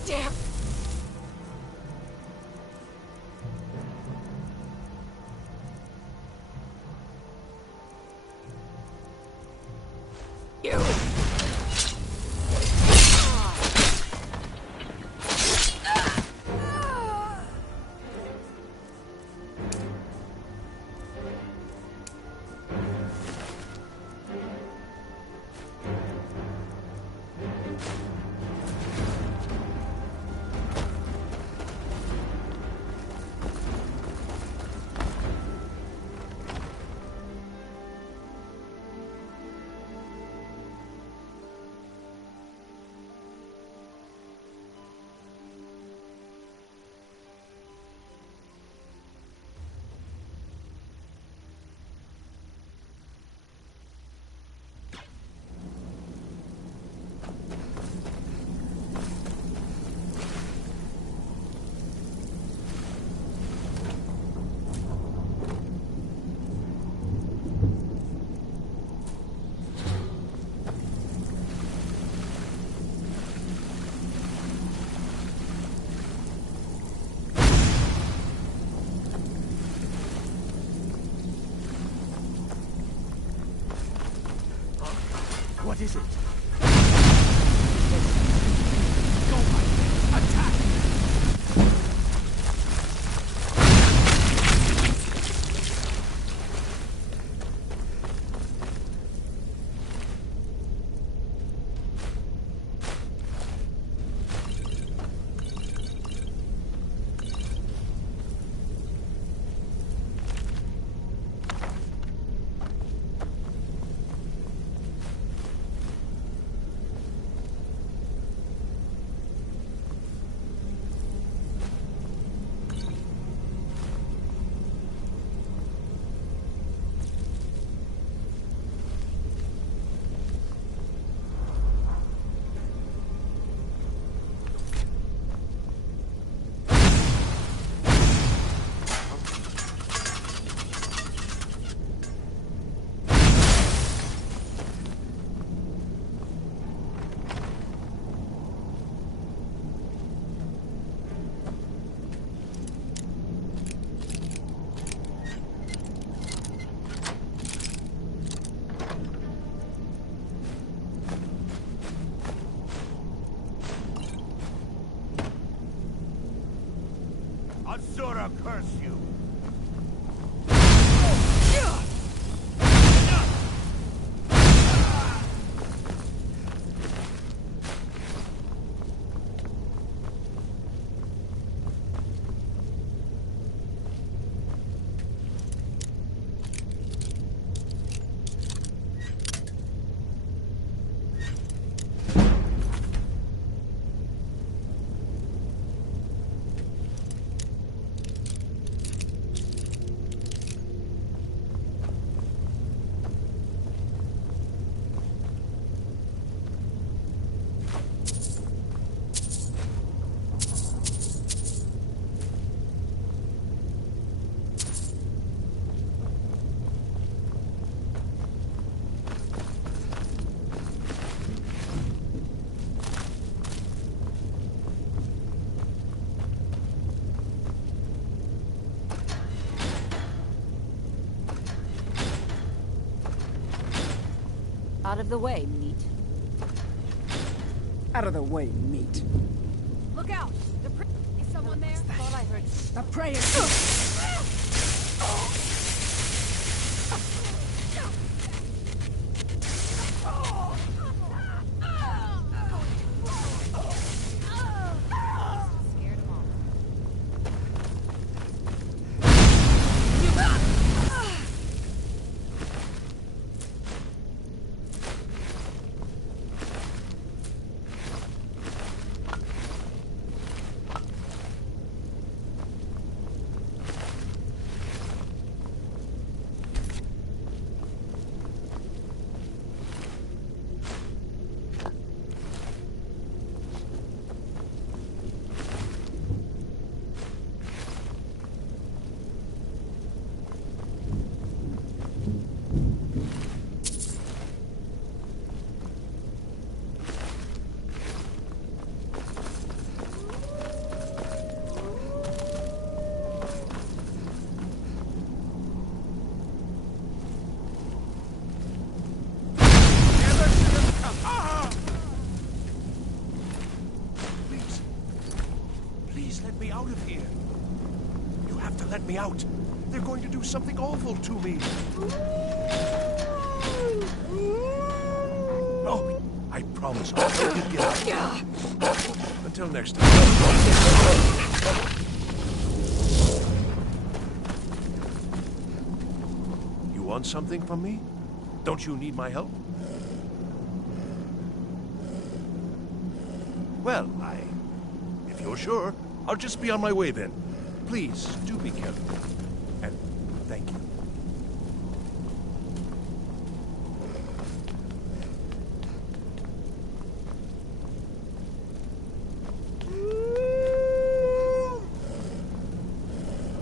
Damn! You! What is it? Asura curse you! Out of the way, meat. Out of the way, meat. Look out! Is someone there? Thought I heard. A prey Please let me out of here. You have to let me out. They're going to do something awful to me. Oh, I promise I'll let you get out. Until next time. You want something from me? Don't you need my help? Well, if you're sure, I'll just be on my way then. Please, do be careful. And thank you.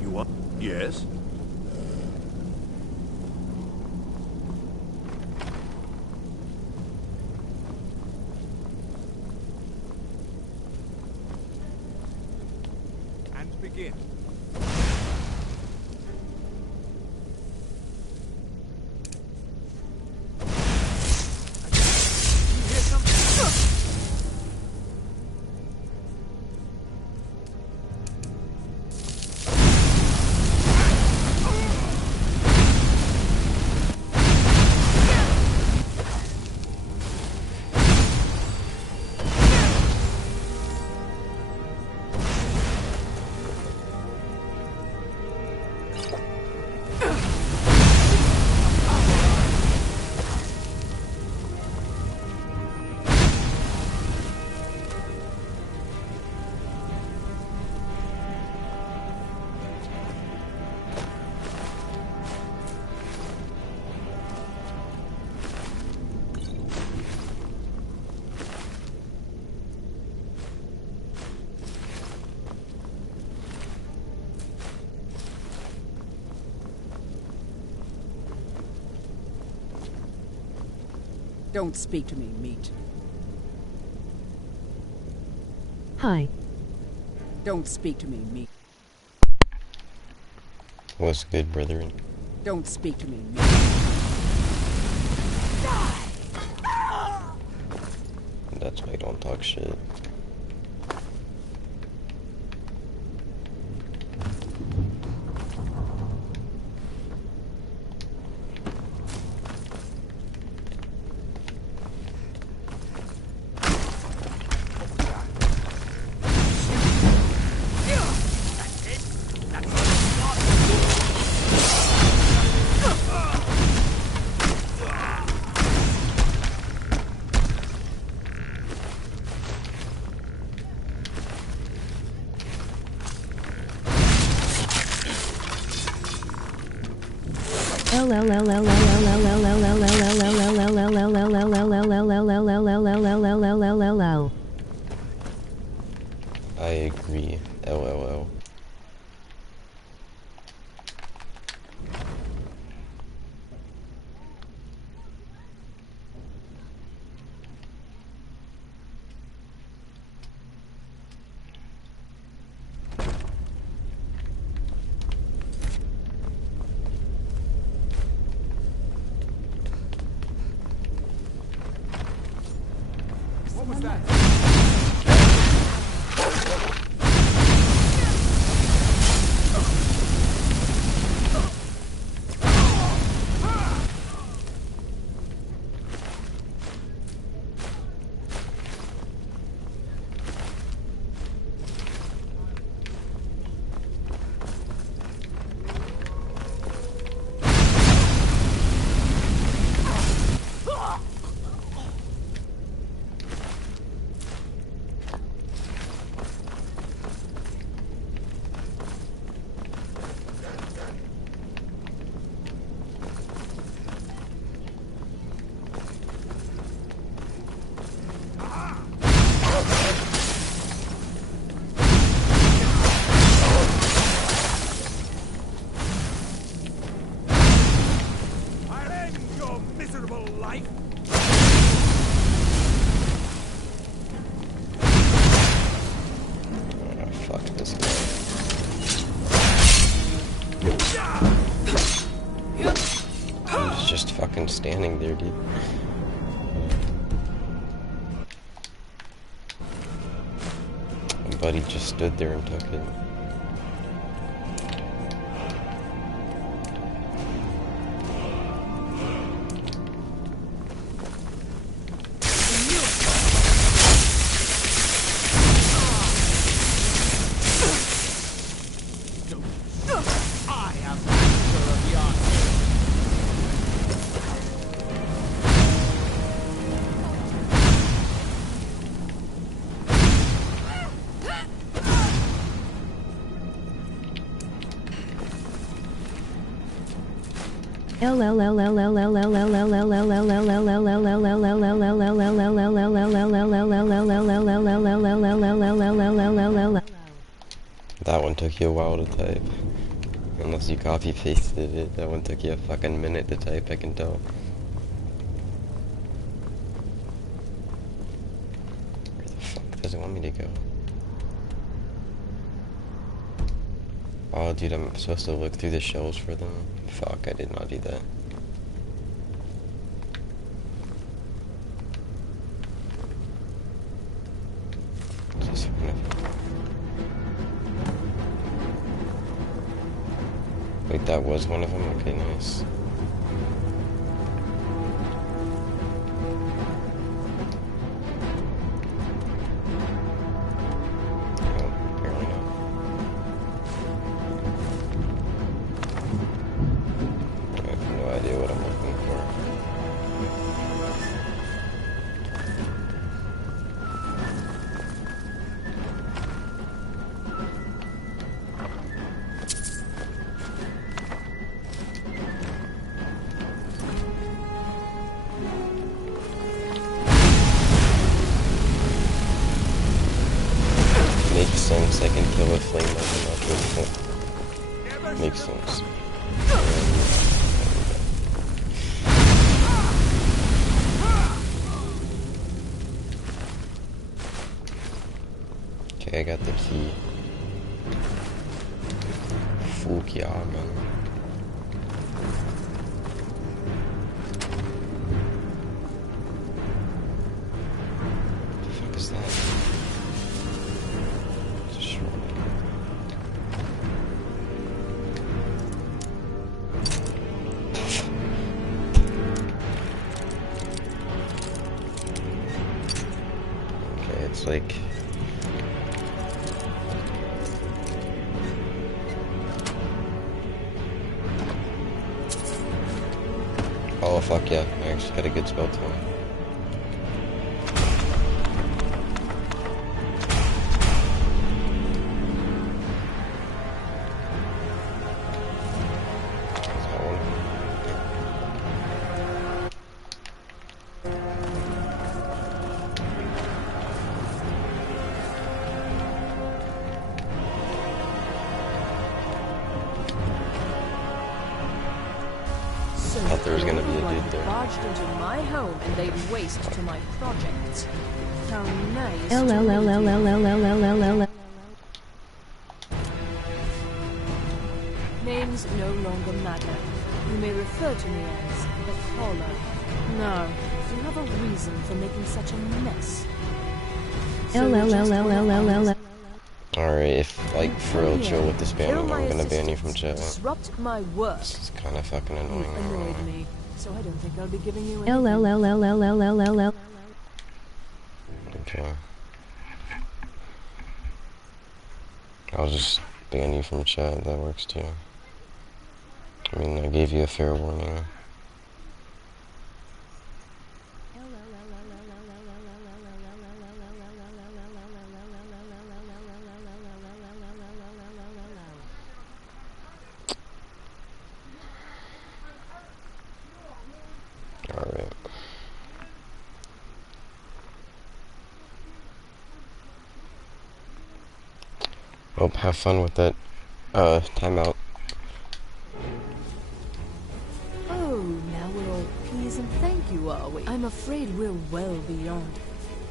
You want? Yes? And begin. Don't speak to me, meat. Hi. Don't speak to me, meat. What's good, brethren? Don't speak to me, meat. That's why you don't talk shit. I agree. LLL. What was that? Standing there, dude. buddy just stood there and took it. That one took you a while to type. Unless you copy pasted it, that one took you a fucking minute to type, I can tell. Where the fuck does it want me to go? Oh, dude, I'm supposed to look through the shelves for them? Fuck, I did not do that. Just wait, that was one of them? Okay, nice. Sense, I can kill a flame weapon after it. Makes sense. Okay, I got the key. Fuck yeah, man. What the fuck is that? Like oh fuck yeah, I actually got a good spell time. There was gonna be a dude there. Barged into my home and laid waste to my projects. How nice. Names no longer matter. You may refer to me as the Caller. Now, you have a reason for making such a mess. Alright, if like for real chill with the spamming, I'm gonna ban you from chat. Disrupt my work. This is kinda fucking annoying. Annoyed me, so I don't think I'll be giving you Okay. I'll just ban you from chat, that works too. I mean, I gave you a fair warning. Alright. Well, have fun with that, timeout. Oh, now we're all pleased and thank you, are we? I'm afraid we're well beyond.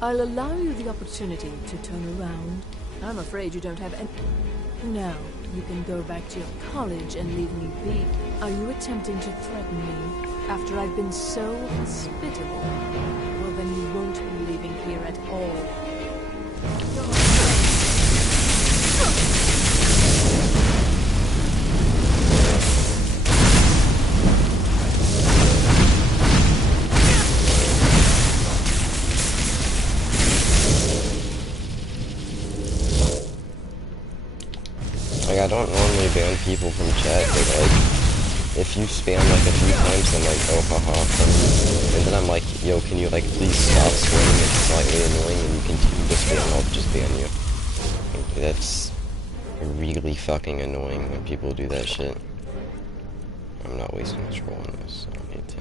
I'll allow you the opportunity to turn around. I'm afraid you don't have any... Now, you can go back to your college and leave me be. Are you attempting to threaten me after I've been so hospitable? Well, then you won't be leaving here at all. Like, I don't normally ban people from chat, but like, if you spam like a few times, I'm like, oh haha, funny. And then I'm like, yo, can you like please stop spamming? It's slightly annoying, and you continue to spam, I'll just ban you. Like, that's really fucking annoying when people do that shit. I'm not wasting much roll on this, so I don't need to.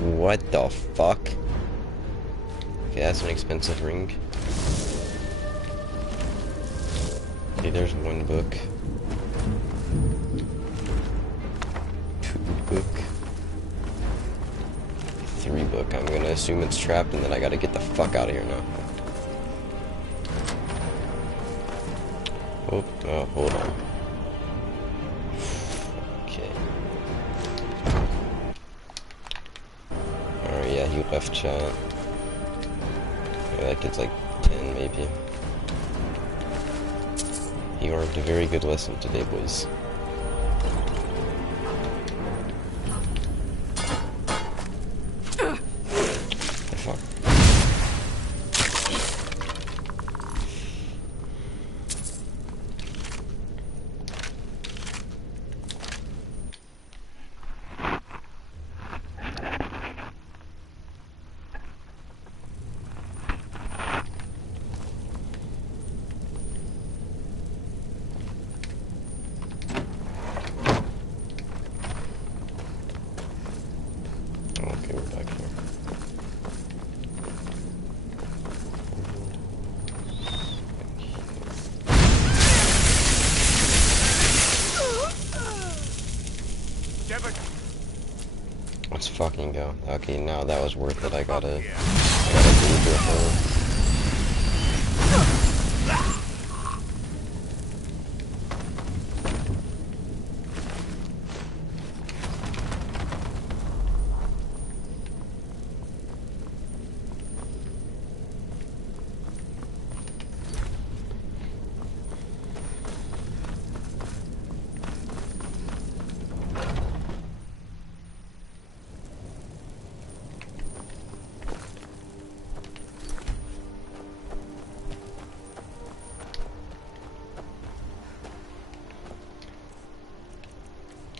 What the fuck? Okay, that's an expensive ring. Okay, there's one book. 2 book. 3 book. I'm gonna assume it's trapped, and then I gotta get the fuck out of here now. Oh, hold on. Okay. Alright, yeah, he left chat. Yeah, that kid's like 10, maybe. He learned a very good lesson today, boys. Okay, we're back here. Let's fucking go. Okay, now that was worth it. I gotta leave your hole.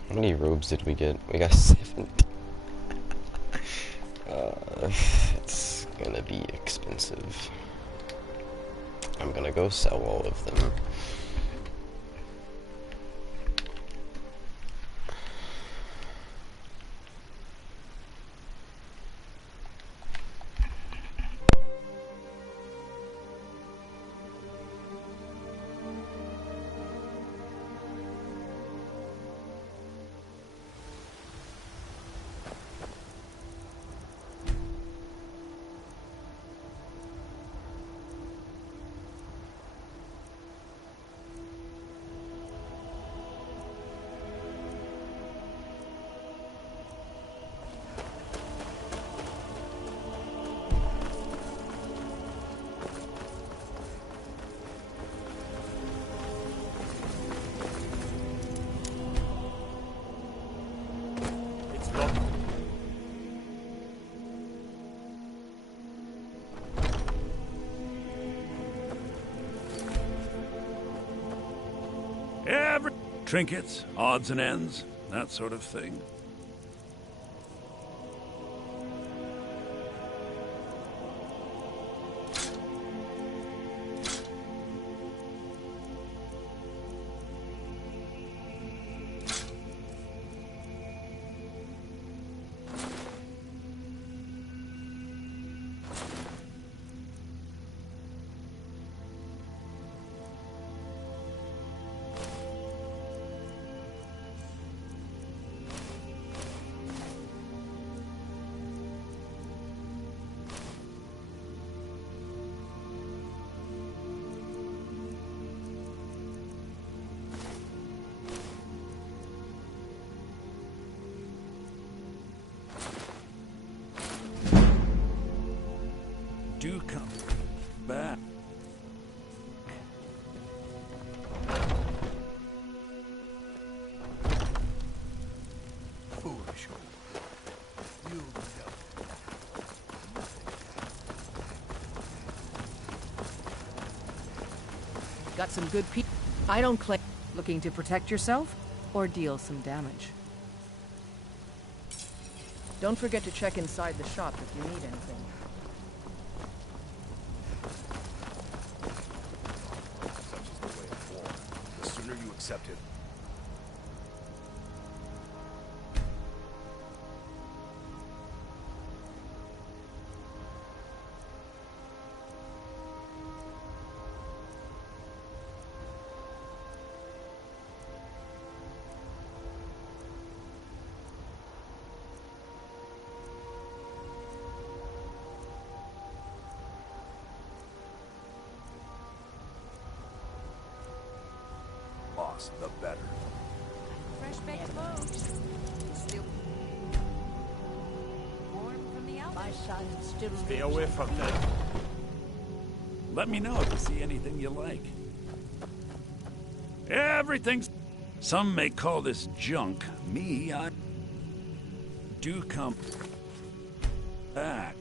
How many robes did we get? We got 7. It's gonna be expensive. I'm gonna go sell all of them. Trinkets, odds and ends, that sort of thing. Got some good people. I don't claim. Looking to protect yourself or deal some damage. Don't forget to check inside the shop if you need anything. Such is the way of war. The sooner you accept it. The better. Fresh baked loaves. Still warm from the outside. My son still. Stay away from them. Let me know if you see anything you like. Everything's... Some may call this junk. Me, I do come back.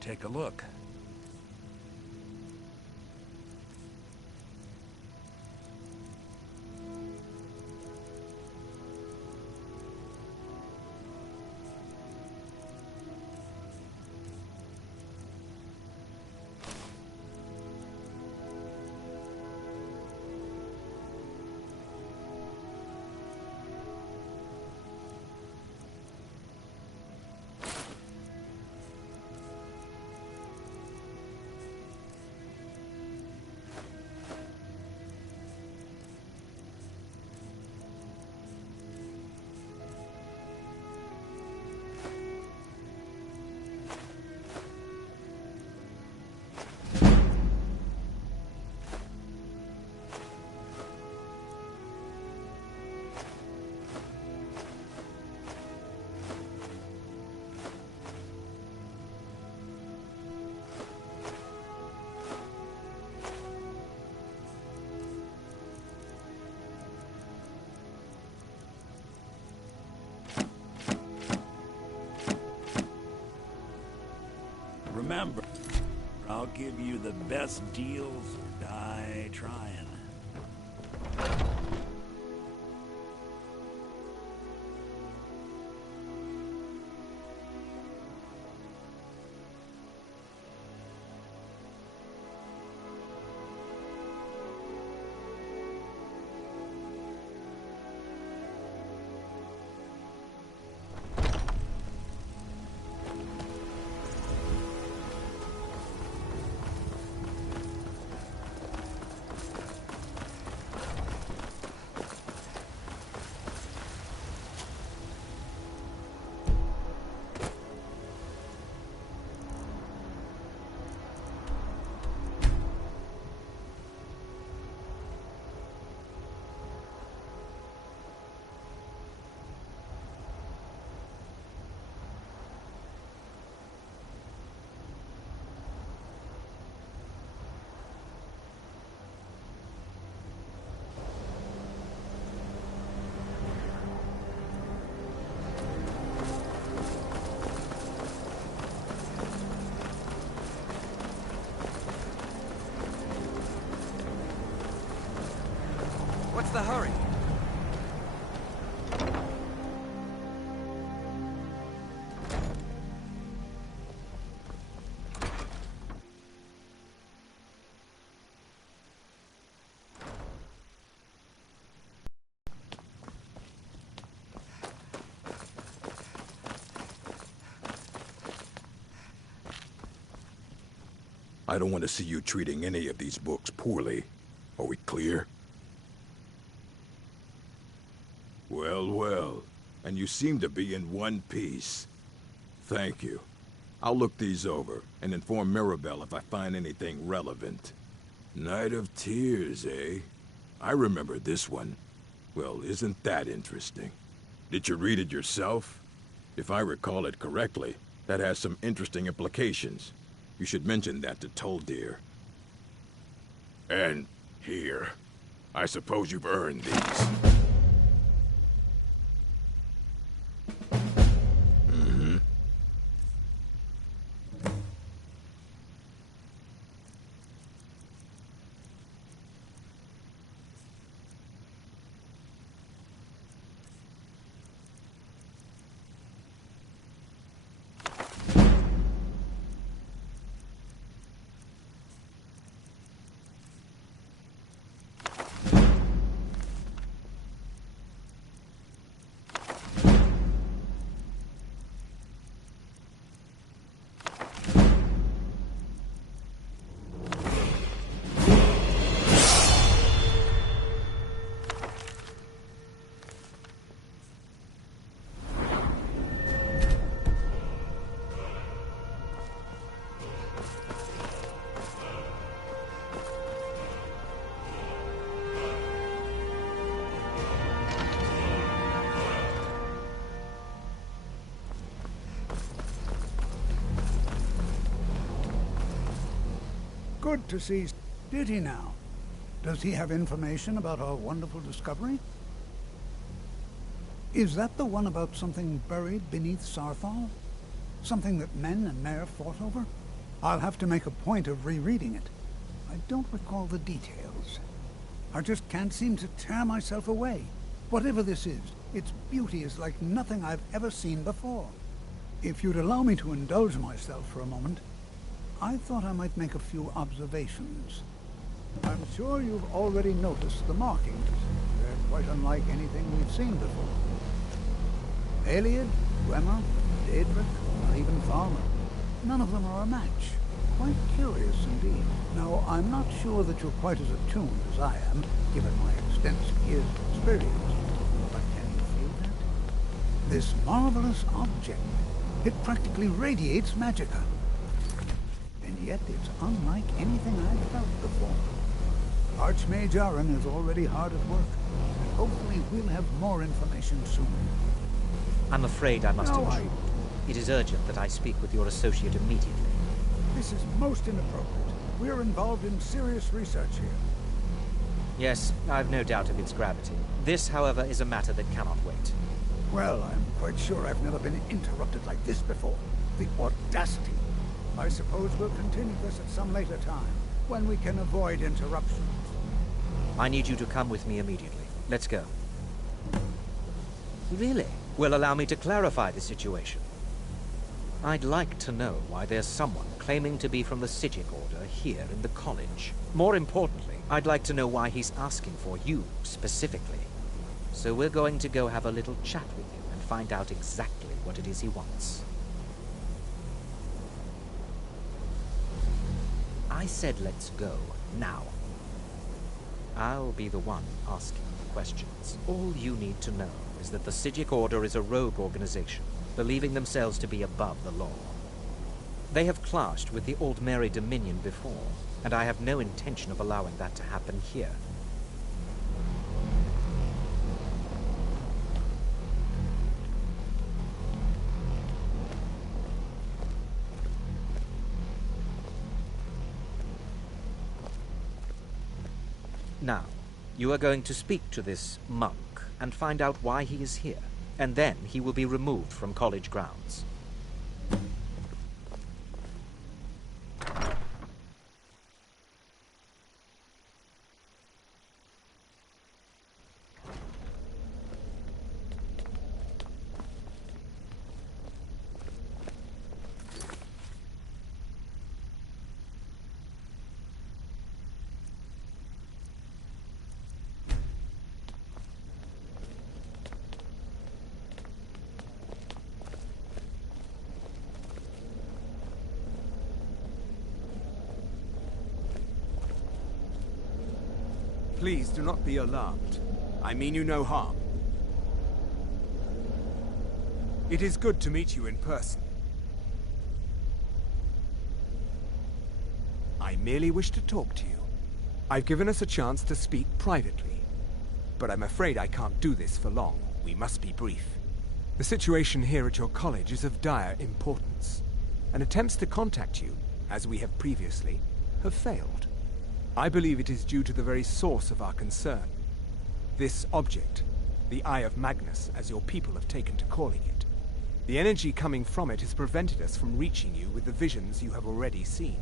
Take a look. Remember, I'll give you the best deals or die trying. What's the hurry? I don't want to see you treating any of these books poorly. Are we clear? Well, well. And you seem to be in one piece. Thank you. I'll look these over and inform Mirabelle if I find anything relevant. Night of Tears, eh? I remember this one. Well, isn't that interesting? Did you read it yourself? If I recall it correctly, that has some interesting implications. You should mention that to Toldir. And here. I suppose you've earned these. Good to see. Did he now? Does he have information about our wonderful discovery? Is that the one about something buried beneath Sarthal? Something that men and Mare fought over? I'll have to make a point of rereading it. I don't recall the details. I just can't seem to tear myself away. Whatever this is, its beauty is like nothing I've ever seen before. If you'd allow me to indulge myself for a moment, I thought I might make a few observations. I'm sure you've already noticed the markings. They're quite unlike anything we've seen before. Aliad, Dwemer, Daedric, or even Farmer. None of them are a match. Quite curious indeed. Now, I'm not sure that you're quite as attuned as I am, given my extensive years of experience. But can you feel that? This marvelous object, it practically radiates magicka. And yet it's unlike anything I've felt before. Archmage Aaron is already hard at work, and hopefully we'll have more information soon. I'm afraid I must intrude. It is urgent that I speak with your associate immediately. This is most inappropriate. We're involved in serious research here. Yes, I've no doubt of its gravity. This, however, is a matter that cannot wait. Well, I'm quite sure I've never been interrupted like this before. The audacity. I suppose we'll continue this at some later time, when we can avoid interruptions. I need you to come with me immediately. Let's go. Really? Well, allow me to clarify the situation. I'd like to know why there's someone claiming to be from the Psijic Order here in the college. More importantly, I'd like to know why he's asking for you, specifically. So we're going to go have a little chat with him and find out exactly what it is he wants. I said let's go, now. I'll be the one asking the questions. All you need to know is that the Psijic Order is a rogue organization, believing themselves to be above the law. They have clashed with the Old Mary Dominion before, and I have no intention of allowing that to happen here. Now, you are going to speak to this monk and find out why he is here, and then he will be removed from college grounds. Please do not be alarmed. I mean you no harm. It is good to meet you in person. I merely wish to talk to you. I've given us a chance to speak privately, but I'm afraid I can't do this for long. We must be brief. The situation here at your college is of dire importance, and attempts to contact you, as we have previously, have failed. I believe it is due to the very source of our concern. This object, the Eye of Magnus, as your people have taken to calling it. The energy coming from it has prevented us from reaching you with the visions you have already seen.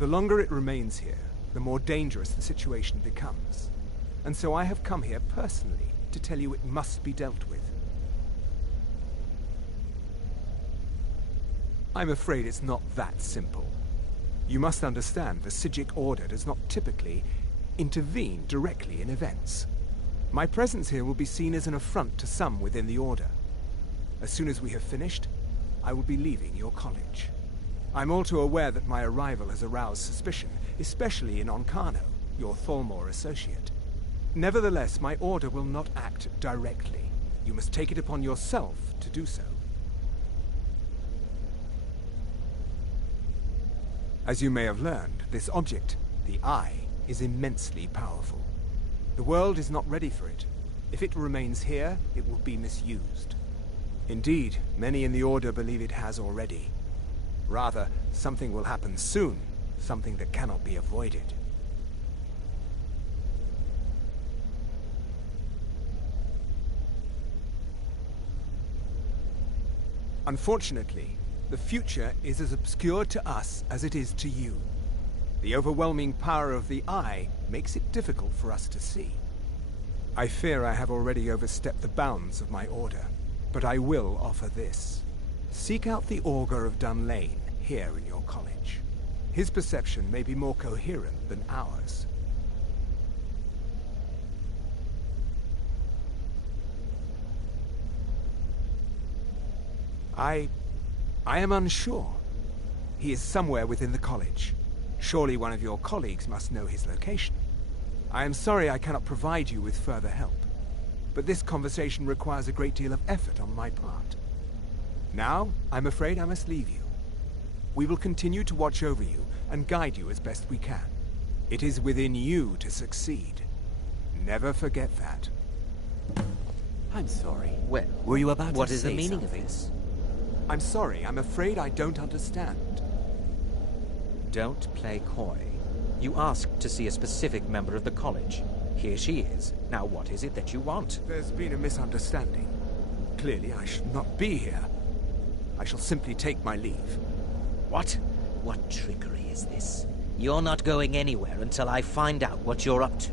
The longer it remains here, the more dangerous the situation becomes. And so I have come here personally to tell you it must be dealt with. I'm afraid it's not that simple. You must understand the Psijic Order does not typically intervene directly in events. My presence here will be seen as an affront to some within the Order. As soon as we have finished, I will be leaving your college. I'm all too aware that my arrival has aroused suspicion, especially in Onkano, your Thalmor associate. Nevertheless, my Order will not act directly. You must take it upon yourself to do so. As you may have learned, this object, the Eye, is immensely powerful. The world is not ready for it. If it remains here, it will be misused. Indeed, many in the Order believe it has already. Rather, something will happen soon, something that cannot be avoided. Unfortunately, the future is as obscure to us as it is to you. The overwhelming power of the Eye makes it difficult for us to see. I fear I have already overstepped the bounds of my Order, but I will offer this. Seek out the Augur of Dunlane here in your college. His perception may be more coherent than ours. I am unsure. He is somewhere within the college. Surely one of your colleagues must know his location. I am sorry I cannot provide you with further help, but this conversation requires a great deal of effort on my part. Now, I'm afraid I must leave you. We will continue to watch over you and guide you as best we can. It is within you to succeed. Never forget that. I'm sorry. Well, were you about to say what is the meaning something? of this? I'm sorry, I'm afraid I don't understand. Don't play coy. You asked to see a specific member of the college. Here she is. Now what is it that you want? There's been a misunderstanding. Clearly I should not be here. I shall simply take my leave. What? What trickery is this? You're not going anywhere until I find out what you're up to.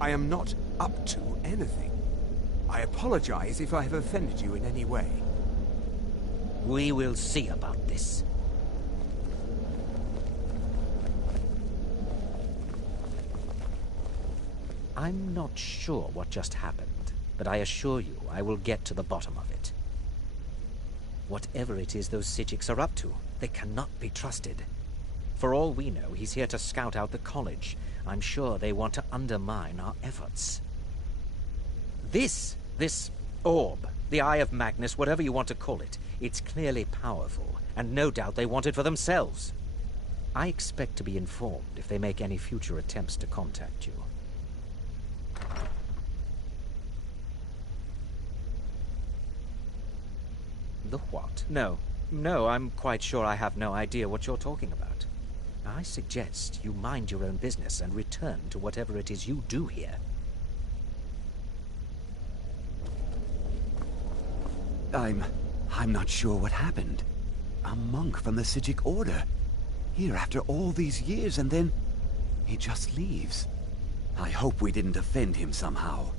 I am not up to anything. I apologize if I have offended you in any way. We will see about this. I'm not sure what just happened, but I assure you I will get to the bottom of it. Whatever it is those Psijics are up to, they cannot be trusted. For all we know, he's here to scout out the college. I'm sure they want to undermine our efforts. This orb, the Eye of Magnus, whatever you want to call it, it's clearly powerful, and no doubt they want it for themselves. I expect to be informed if they make any future attempts to contact you. The what? No, I'm quite sure I have no idea what you're talking about. I suggest you mind your own business and return to whatever it is you do here. I'm not sure what happened. A monk from the Psijic Order. Here after all these years, and then he just leaves. I hope we didn't offend him somehow.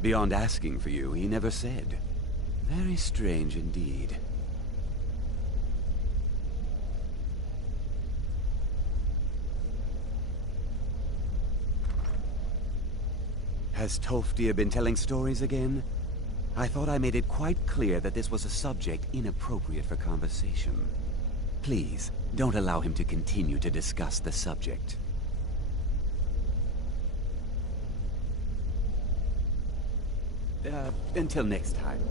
Beyond asking for you, he never said. Very strange indeed. Has Toftia been telling stories again? I thought I made it quite clear that this was a subject inappropriate for conversation. Please, don't allow him to continue to discuss the subject. Until next time.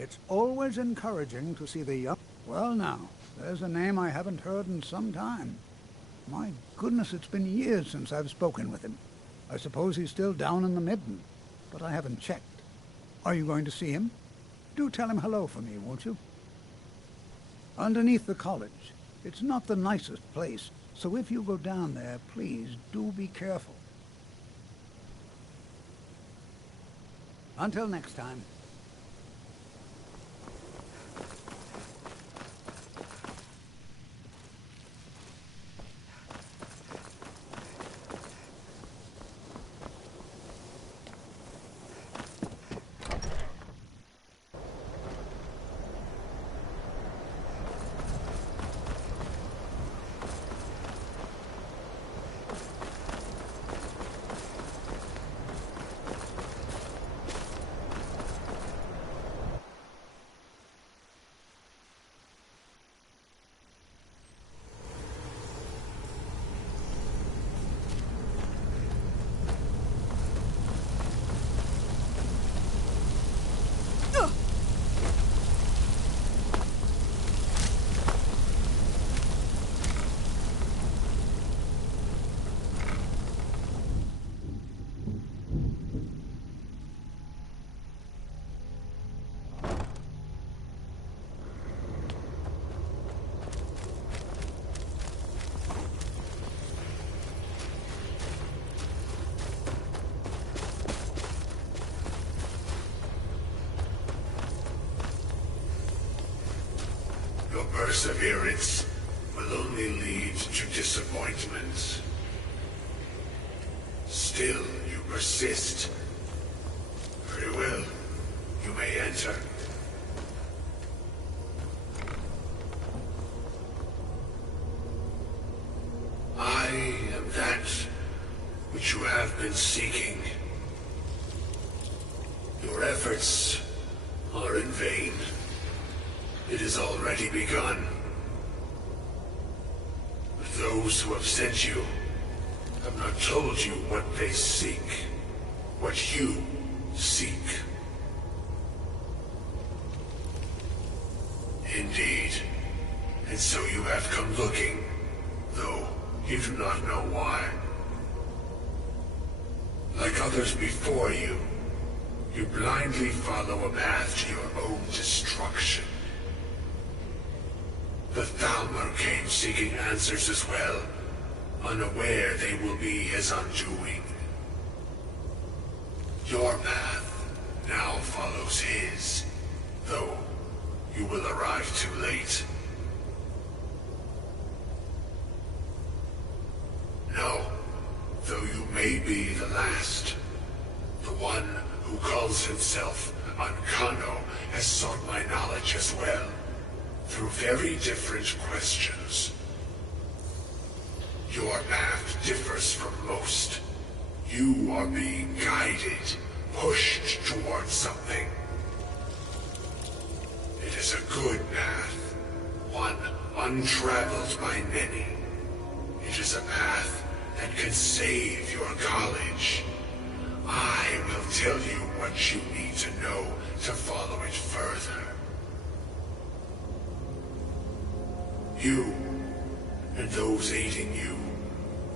It's always encouraging to see the young... Well now, there's a name I haven't heard in some time. My goodness, it's been years since I've spoken with him. I suppose he's still down in the Midden, but I haven't checked. Are you going to see him? Do tell him hello for me, won't you? Underneath the college. It's not the nicest place, so if you go down there, please do be careful. Until next time. Perseverance will only lead to disappointments. Still, you persist. Very well. You may enter. I am that which you have been seeking. Your efforts are in vain. It has already begun. Those who have sent you have not told you what they seek, what you seek. Indeed. And so you have come looking, though you do not know why. Like others before you, you blindly follow a path to your own destruction. The Thalmor came seeking answers as well, unaware they will be his undoing. Your path now follows his, though you will arrive too late. No, though you may be the last, the one who calls himself Ankano has sought my knowledge as well, through very different questions. Your path differs from most. You are being guided, pushed towards something. It is a good path, one untraveled by many. It is a path that can save your college. I will tell you what you need to know to follow it further. You, and those aiding you,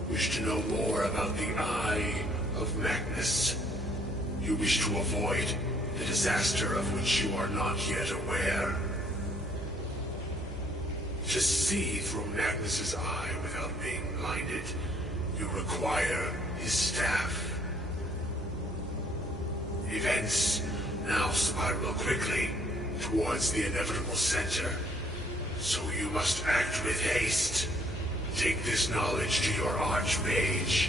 wish to know more about the Eye of Magnus. You wish to avoid the disaster of which you are not yet aware. To see through Magnus's eye without being blinded, you require his staff. Events now spiral quickly towards the inevitable center, so you must act with haste. Take this knowledge to your archmage.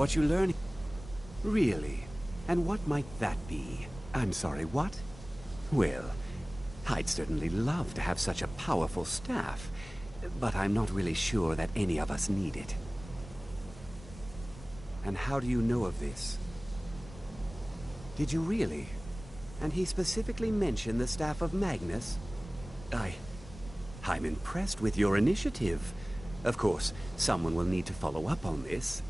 What you learn... Really? And what might that be? I'm sorry, what? Well, I'd certainly love to have such a powerful staff, but I'm not really sure that any of us need it. And how do you know of this? Did you really? And he specifically mentioned the Staff of Magnus? I'm impressed with your initiative. Of course, someone will need to follow up on this.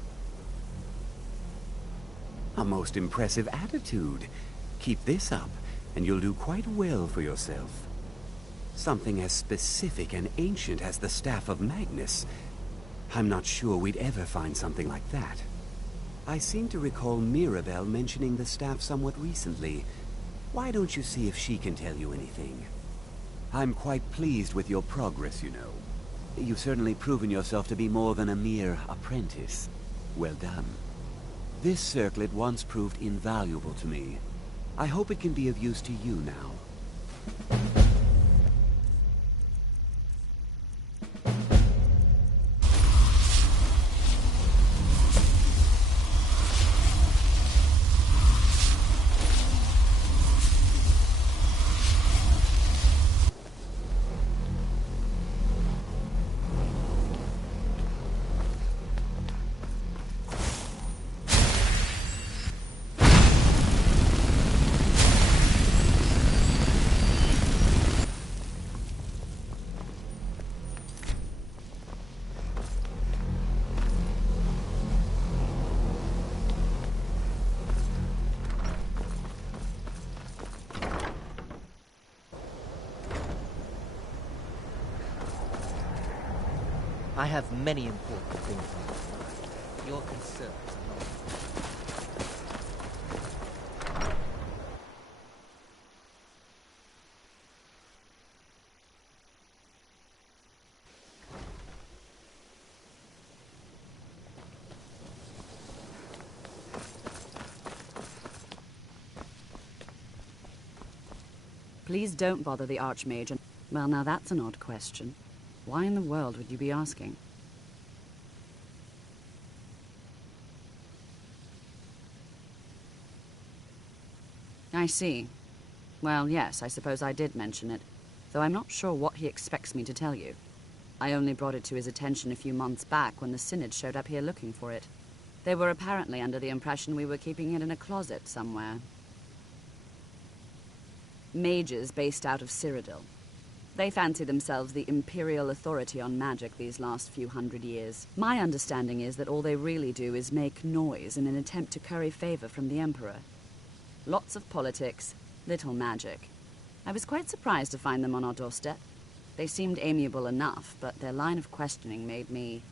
A most impressive attitude. Keep this up, and you'll do quite well for yourself. Something as specific and ancient as the Staff of Magnus. I'm not sure we'd ever find something like that. I seem to recall Mirabelle mentioning the staff somewhat recently. Why don't you see if she can tell you anything? I'm quite pleased with your progress, you know. You've certainly proven yourself to be more than a mere apprentice. Well done. This circlet once proved invaluable to me. I hope it can be of use to you now. I have many important things on my mind. Your concerns are not... Please don't bother the Archmage. Well, now that's an odd question. Why in the world would you be asking? I see. Well, yes, I suppose I did mention it, though I'm not sure what he expects me to tell you. I only brought it to his attention a few months back when the Synod showed up here looking for it. They were apparently under the impression we were keeping it in a closet somewhere. Mages based out of Cyrodiil. They fancy themselves the imperial authority on magic these last few hundred years. My understanding is that all they really do is make noise in an attempt to curry favor from the Emperor. Lots of politics, little magic. I was quite surprised to find them on our doorstep. They seemed amiable enough, but their line of questioning made me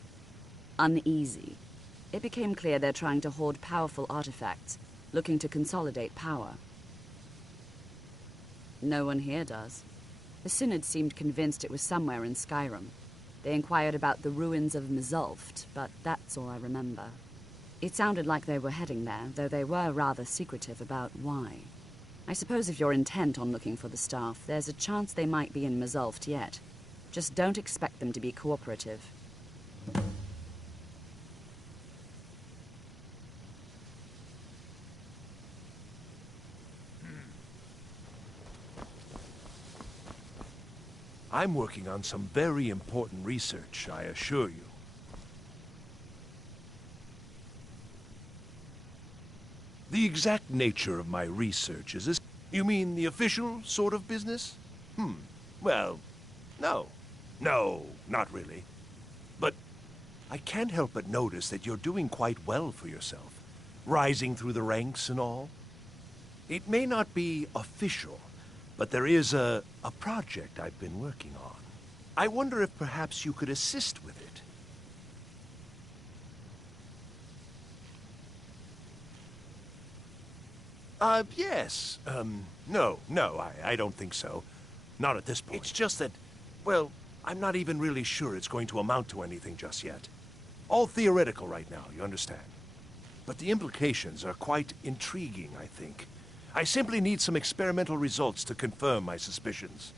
uneasy. It became clear they're trying to hoard powerful artifacts, looking to consolidate power. No one here does. The Synod seemed convinced it was somewhere in Skyrim. They inquired about the ruins of Mzulft, but that's all I remember. It sounded like they were heading there, though they were rather secretive about why. I suppose if you're intent on looking for the staff, there's a chance they might be in Mzulft yet. Just don't expect them to be cooperative. I'm working on some very important research, I assure you. The exact nature of my research is this. You mean the official sort of business? Well, no. No, not really. But I can't help but notice that you're doing quite well for yourself. Rising through the ranks and all. It may not be official, but there is a project I've been working on. I wonder if perhaps you could assist with it. Yes. No, I don't think so. Not at this point. It's just that, well, I'm not even really sure it's going to amount to anything just yet. All theoretical right now, you understand. But the implications are quite intriguing, I think. I simply need some experimental results to confirm my suspicions.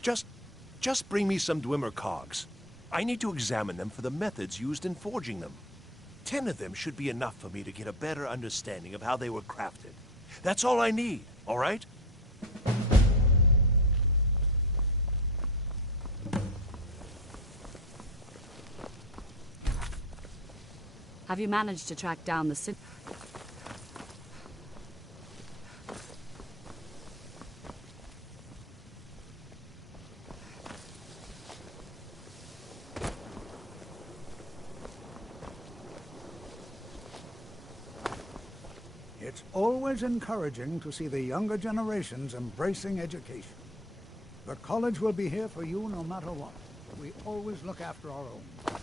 Just bring me some Dwemer cogs. I need to examine them for the methods used in forging them. 10 of them should be enough for me to get a better understanding of how they were crafted. That's all I need, all right? Have you managed to track down the It's always encouraging to see the younger generations embracing education. The college will be here for you no matter what. We always look after our own.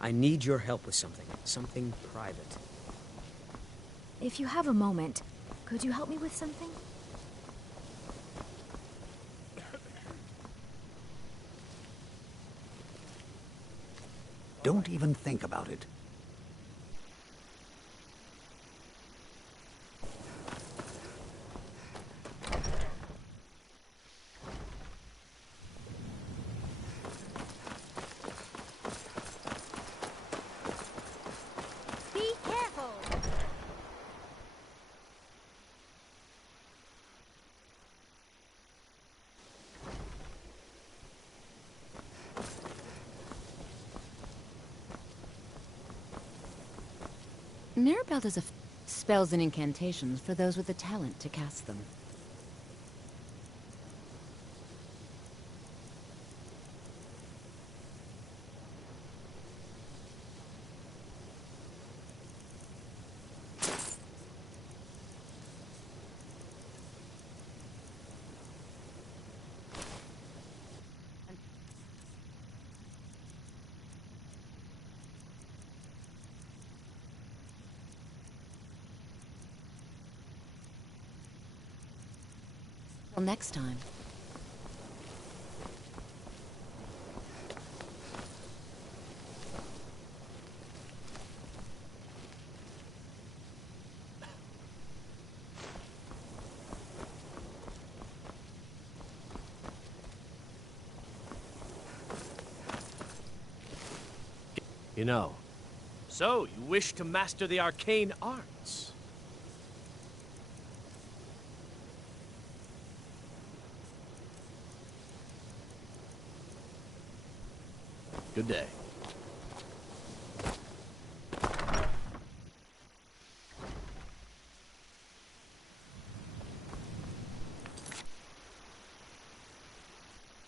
I need your help with something private. If you have a moment, could you help me with something? Don't even think about it. Be careful! Mirabelle does spells and incantations for those with the talent to cast them. Till next time. You know. So, you wish to master the arcane arts? Good day.